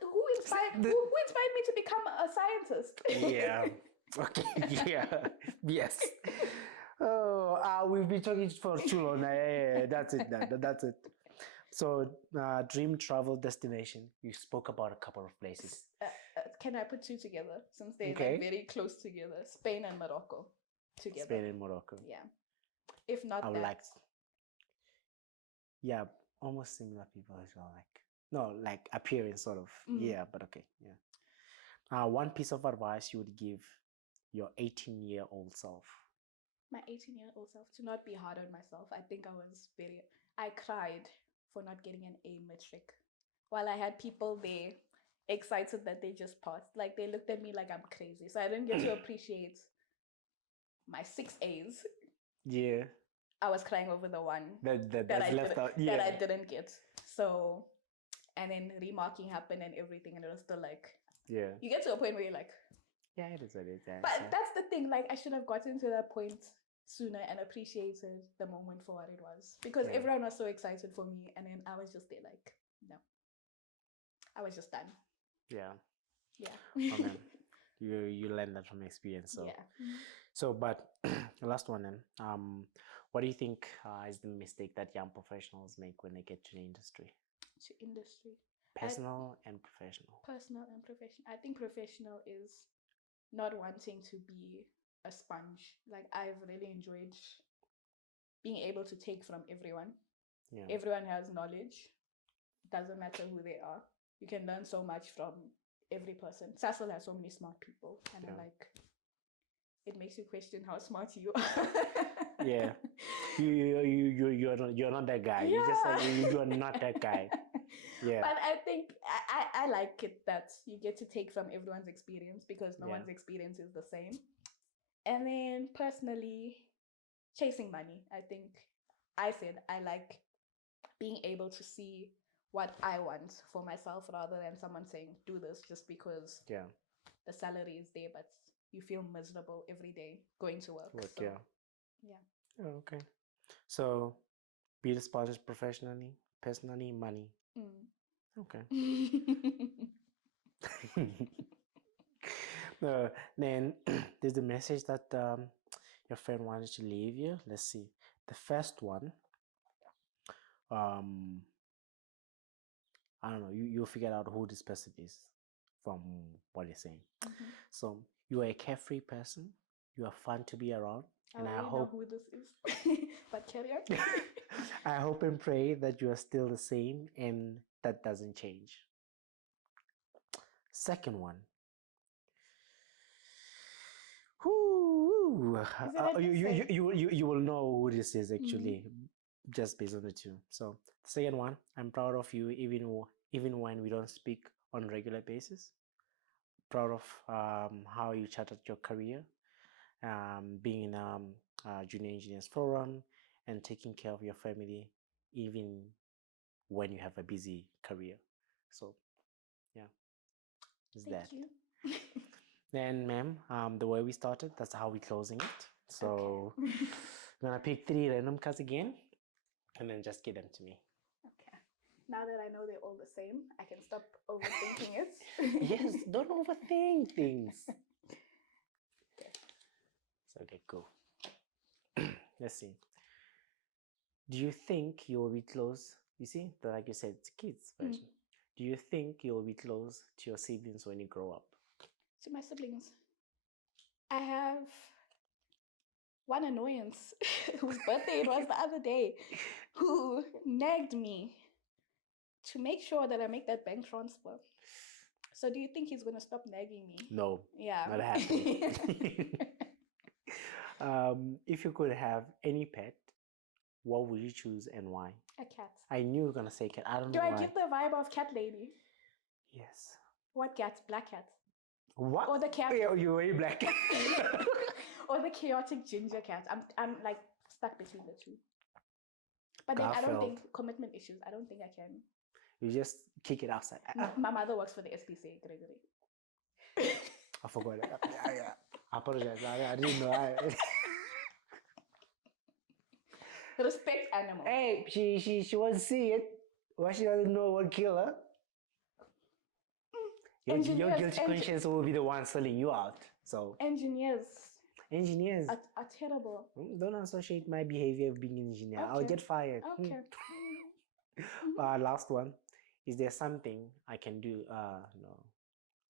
Who inspired me to become a scientist? Yeah. Okay. Yeah. Yes. Oh, we've been talking for too long. Yeah, that's it. That's it. So, dream travel destination. You spoke about a couple of places. Can I put two together since they're like very close together? Spain and Morocco together. Spain and Morocco. Yeah. If not, I would like. Yeah, almost similar people as well. Like appearance sort of. Yeah, but okay. Yeah. One piece of advice you would give your 18-year-old self. My 18-year-old self, to not be hard on myself. I think I cried for not getting an A matric. While I had people there excited that they just passed. Like they looked at me like I'm crazy. So I didn't get to appreciate my 6 A's. Yeah. I was crying over the one that I didn't get. So, and then remarking happened and everything, and it was still like, you get to a point where you're like, yeah, it is. But that's the thing. Like, I should have gotten to that point sooner and appreciated the moment for what it was, because everyone was so excited for me, and then I was just there like, no, I was just done. Yeah. Yeah. Oh, man. You learned that from experience. So. Yeah. So, but the last one then. What do you think is the mistake that young professionals make when they get to the industry? To industry. Personal and professional. Personal and professional. I think professional is not wanting to be a sponge. Like, I've really enjoyed being able to take from everyone. Yeah. Everyone has knowledge. Doesn't matter who they are. You can learn so much from every person. Sasol has so many smart people, and I'm like, it makes you question how smart you are. Yeah, you're not that guy. Yeah. You just say you're not that guy. Yeah. But I think I like it that you get to take from everyone's experience, because no one's experience is the same. And then personally, chasing money. I think I said I like being able to see what I want for myself, rather than someone saying, do this just because the salary is there, but you feel miserable every day going to work. So, yeah. Oh, okay. So, be the sponge professionally, personally, money. Okay. Then there's the message that your friend wanted to leave you. Let's see. The first one, I don't know, you'll figure out who this person is from what you're saying. So, you are a carefree person. You are fun to be around. And I hope know who this is. But carry on. I hope and pray that you are still the same and that doesn't change. Second one. You will know who this is actually, just based on the two. So the second one, I'm proud of you even when we don't speak on a regular basis. Proud of how you charted your career, being in junior engineers forum and taking care of your family even when you have a busy career. So yeah, Thank you. Then, ma'am, the way we started, that's how we're closing it. So I'm gonna pick 3 random cards again and then just give them to me. Okay. Now that I know they're all the same, I can stop overthinking it. Yes, don't overthink things. Okay. So, okay, cool. Let's see. Do you think you'll be close? You see, like you said, it's kids version. Do you think you'll be close to your siblings when you grow up? To my siblings? I have one annoyance whose birthday it was the other day, who nagged me to make sure that I make that bank transfer. So do you think he's going to stop nagging me? No. Yeah. Not happening. If you could have any pet, what would you choose and why? A cat. I knew you were going to say cat. I don't know why. Do I get the vibe of cat lady? Yes. What cat? Black cat? What? Or the cat? You're very black cat. Or the chaotic ginger cat. I'm like stuck between the two. But then I don't think commitment issues. I don't think I can. You just kick it outside. My mother works for the SPCA, Gregory. I forgot that. Yeah. I apologize. I didn't know. Respect animals. Hey, she wants to see it. Why she doesn't know what kill her? Your guilty conscience will be the one selling you out. So engineers are terrible. Don't associate my behavior with being an engineer. Okay. I'll get fired. Okay. Last one. Is there something I can do? No.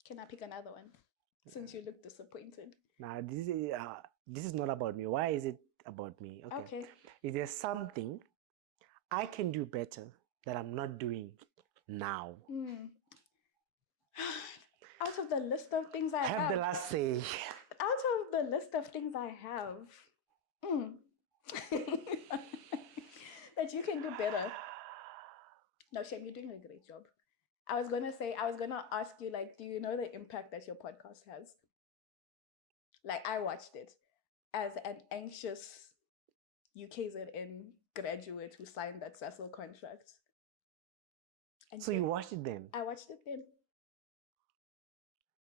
Can I pick another one? Since you look disappointed. Nah, this is not about me. Why is it about me? Okay. Is there something I can do better that I'm not doing now? Out of the list of things I have the last say. Out of the list of things I have, that you can do better. No, Shem, you're doing a great job. I was gonna ask you, like, do you know the impact that your podcast has? Like, I watched it as an anxious UKZN graduate who signed that Sasol contract. And so you watched it then? I watched it then.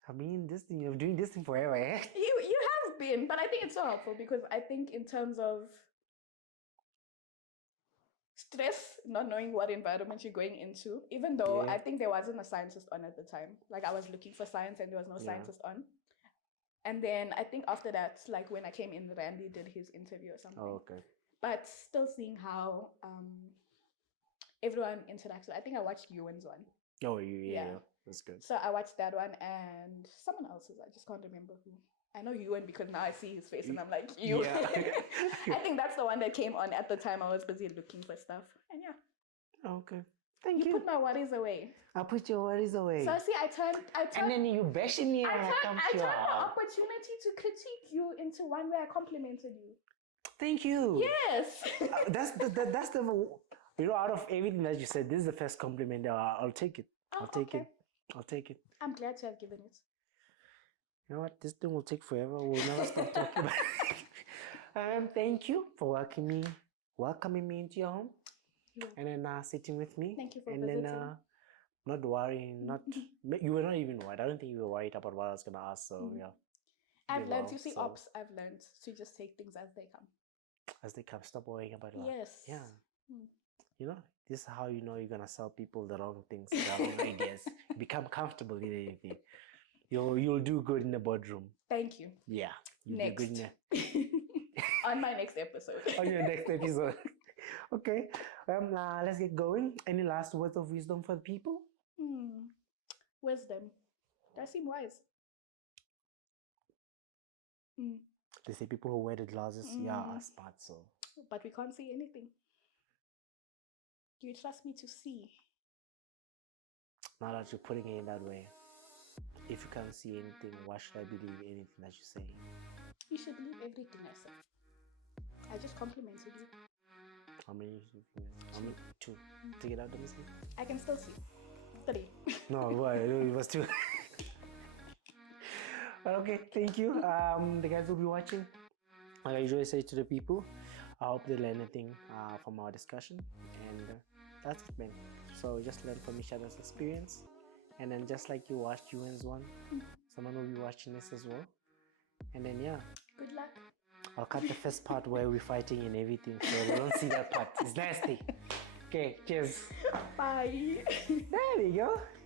I mean, you're doing this thing forever, eh? You have been, but I think it's so helpful because I think in terms of stress, not knowing what environment you're going into, even though I think there wasn't a scientist on at the time. Like, I was looking for science and there was no scientist on. And then I think after that, like when I came in, Randy did his interview or something. Oh, okay. but still seeing how everyone interacts. I think I watched Ewan's one. Oh, yeah. That's good. So I watched that one and someone else's. I just can't remember who. I know Ewan because now I see his face and I'm like, Ewan. Yeah. I think that's the one that came on at the time I was busy looking for stuff. And yeah. Okay. Thank you. You put my worries away. I put your worries away. So see, I turned and then you bashing me. I turned the opportunity to critique you into one where I complimented you. Thank you. Yes. That's the out of everything that you said, this is the first compliment. I'll take it. I'll take it. I'm glad to have given it. You know what? This thing will take forever. We'll never stop talking about it. Thank you for welcoming me into your home. And then sitting with me. Thank you for visiting. Then not worrying, you were not even worried. I don't think you were worried about what I was gonna ask. So yeah. I've learned to see ops. I've learned to just take things as they come. As they come. Stop worrying about it. Yes. Yeah. You know, this is how you know you're gonna sell people the wrong things, the wrong ideas. Become comfortable in anything. You'll do good in the boardroom. Thank you. Yeah. You'll next. do good in On my next episode. On your next episode. Okay. Let's get going. Any last words of wisdom for the people? Wisdom. Do I seem wise? They say people who wear the glasses, are smart. So. But we can't see anything. Do you trust me to see? Now that you're putting it in that way, if you can't see anything, why should I believe anything that you say? You should believe everything I say. I just complimented you. How many? Two. Take it out, let me see. I can still see. 3. No, why? It was 2. But okay, thank you. The guys will be watching. Like I usually say to the people, I hope they learn anything from our discussion. And that's it, man. So just learn from each other's experience. And then just like you watched Ewan's one, someone will be watching this as well. And then good luck. I'll cut the first part where we're fighting and everything, so we don't see that part. It's nasty. Okay, cheers. Bye. There we go.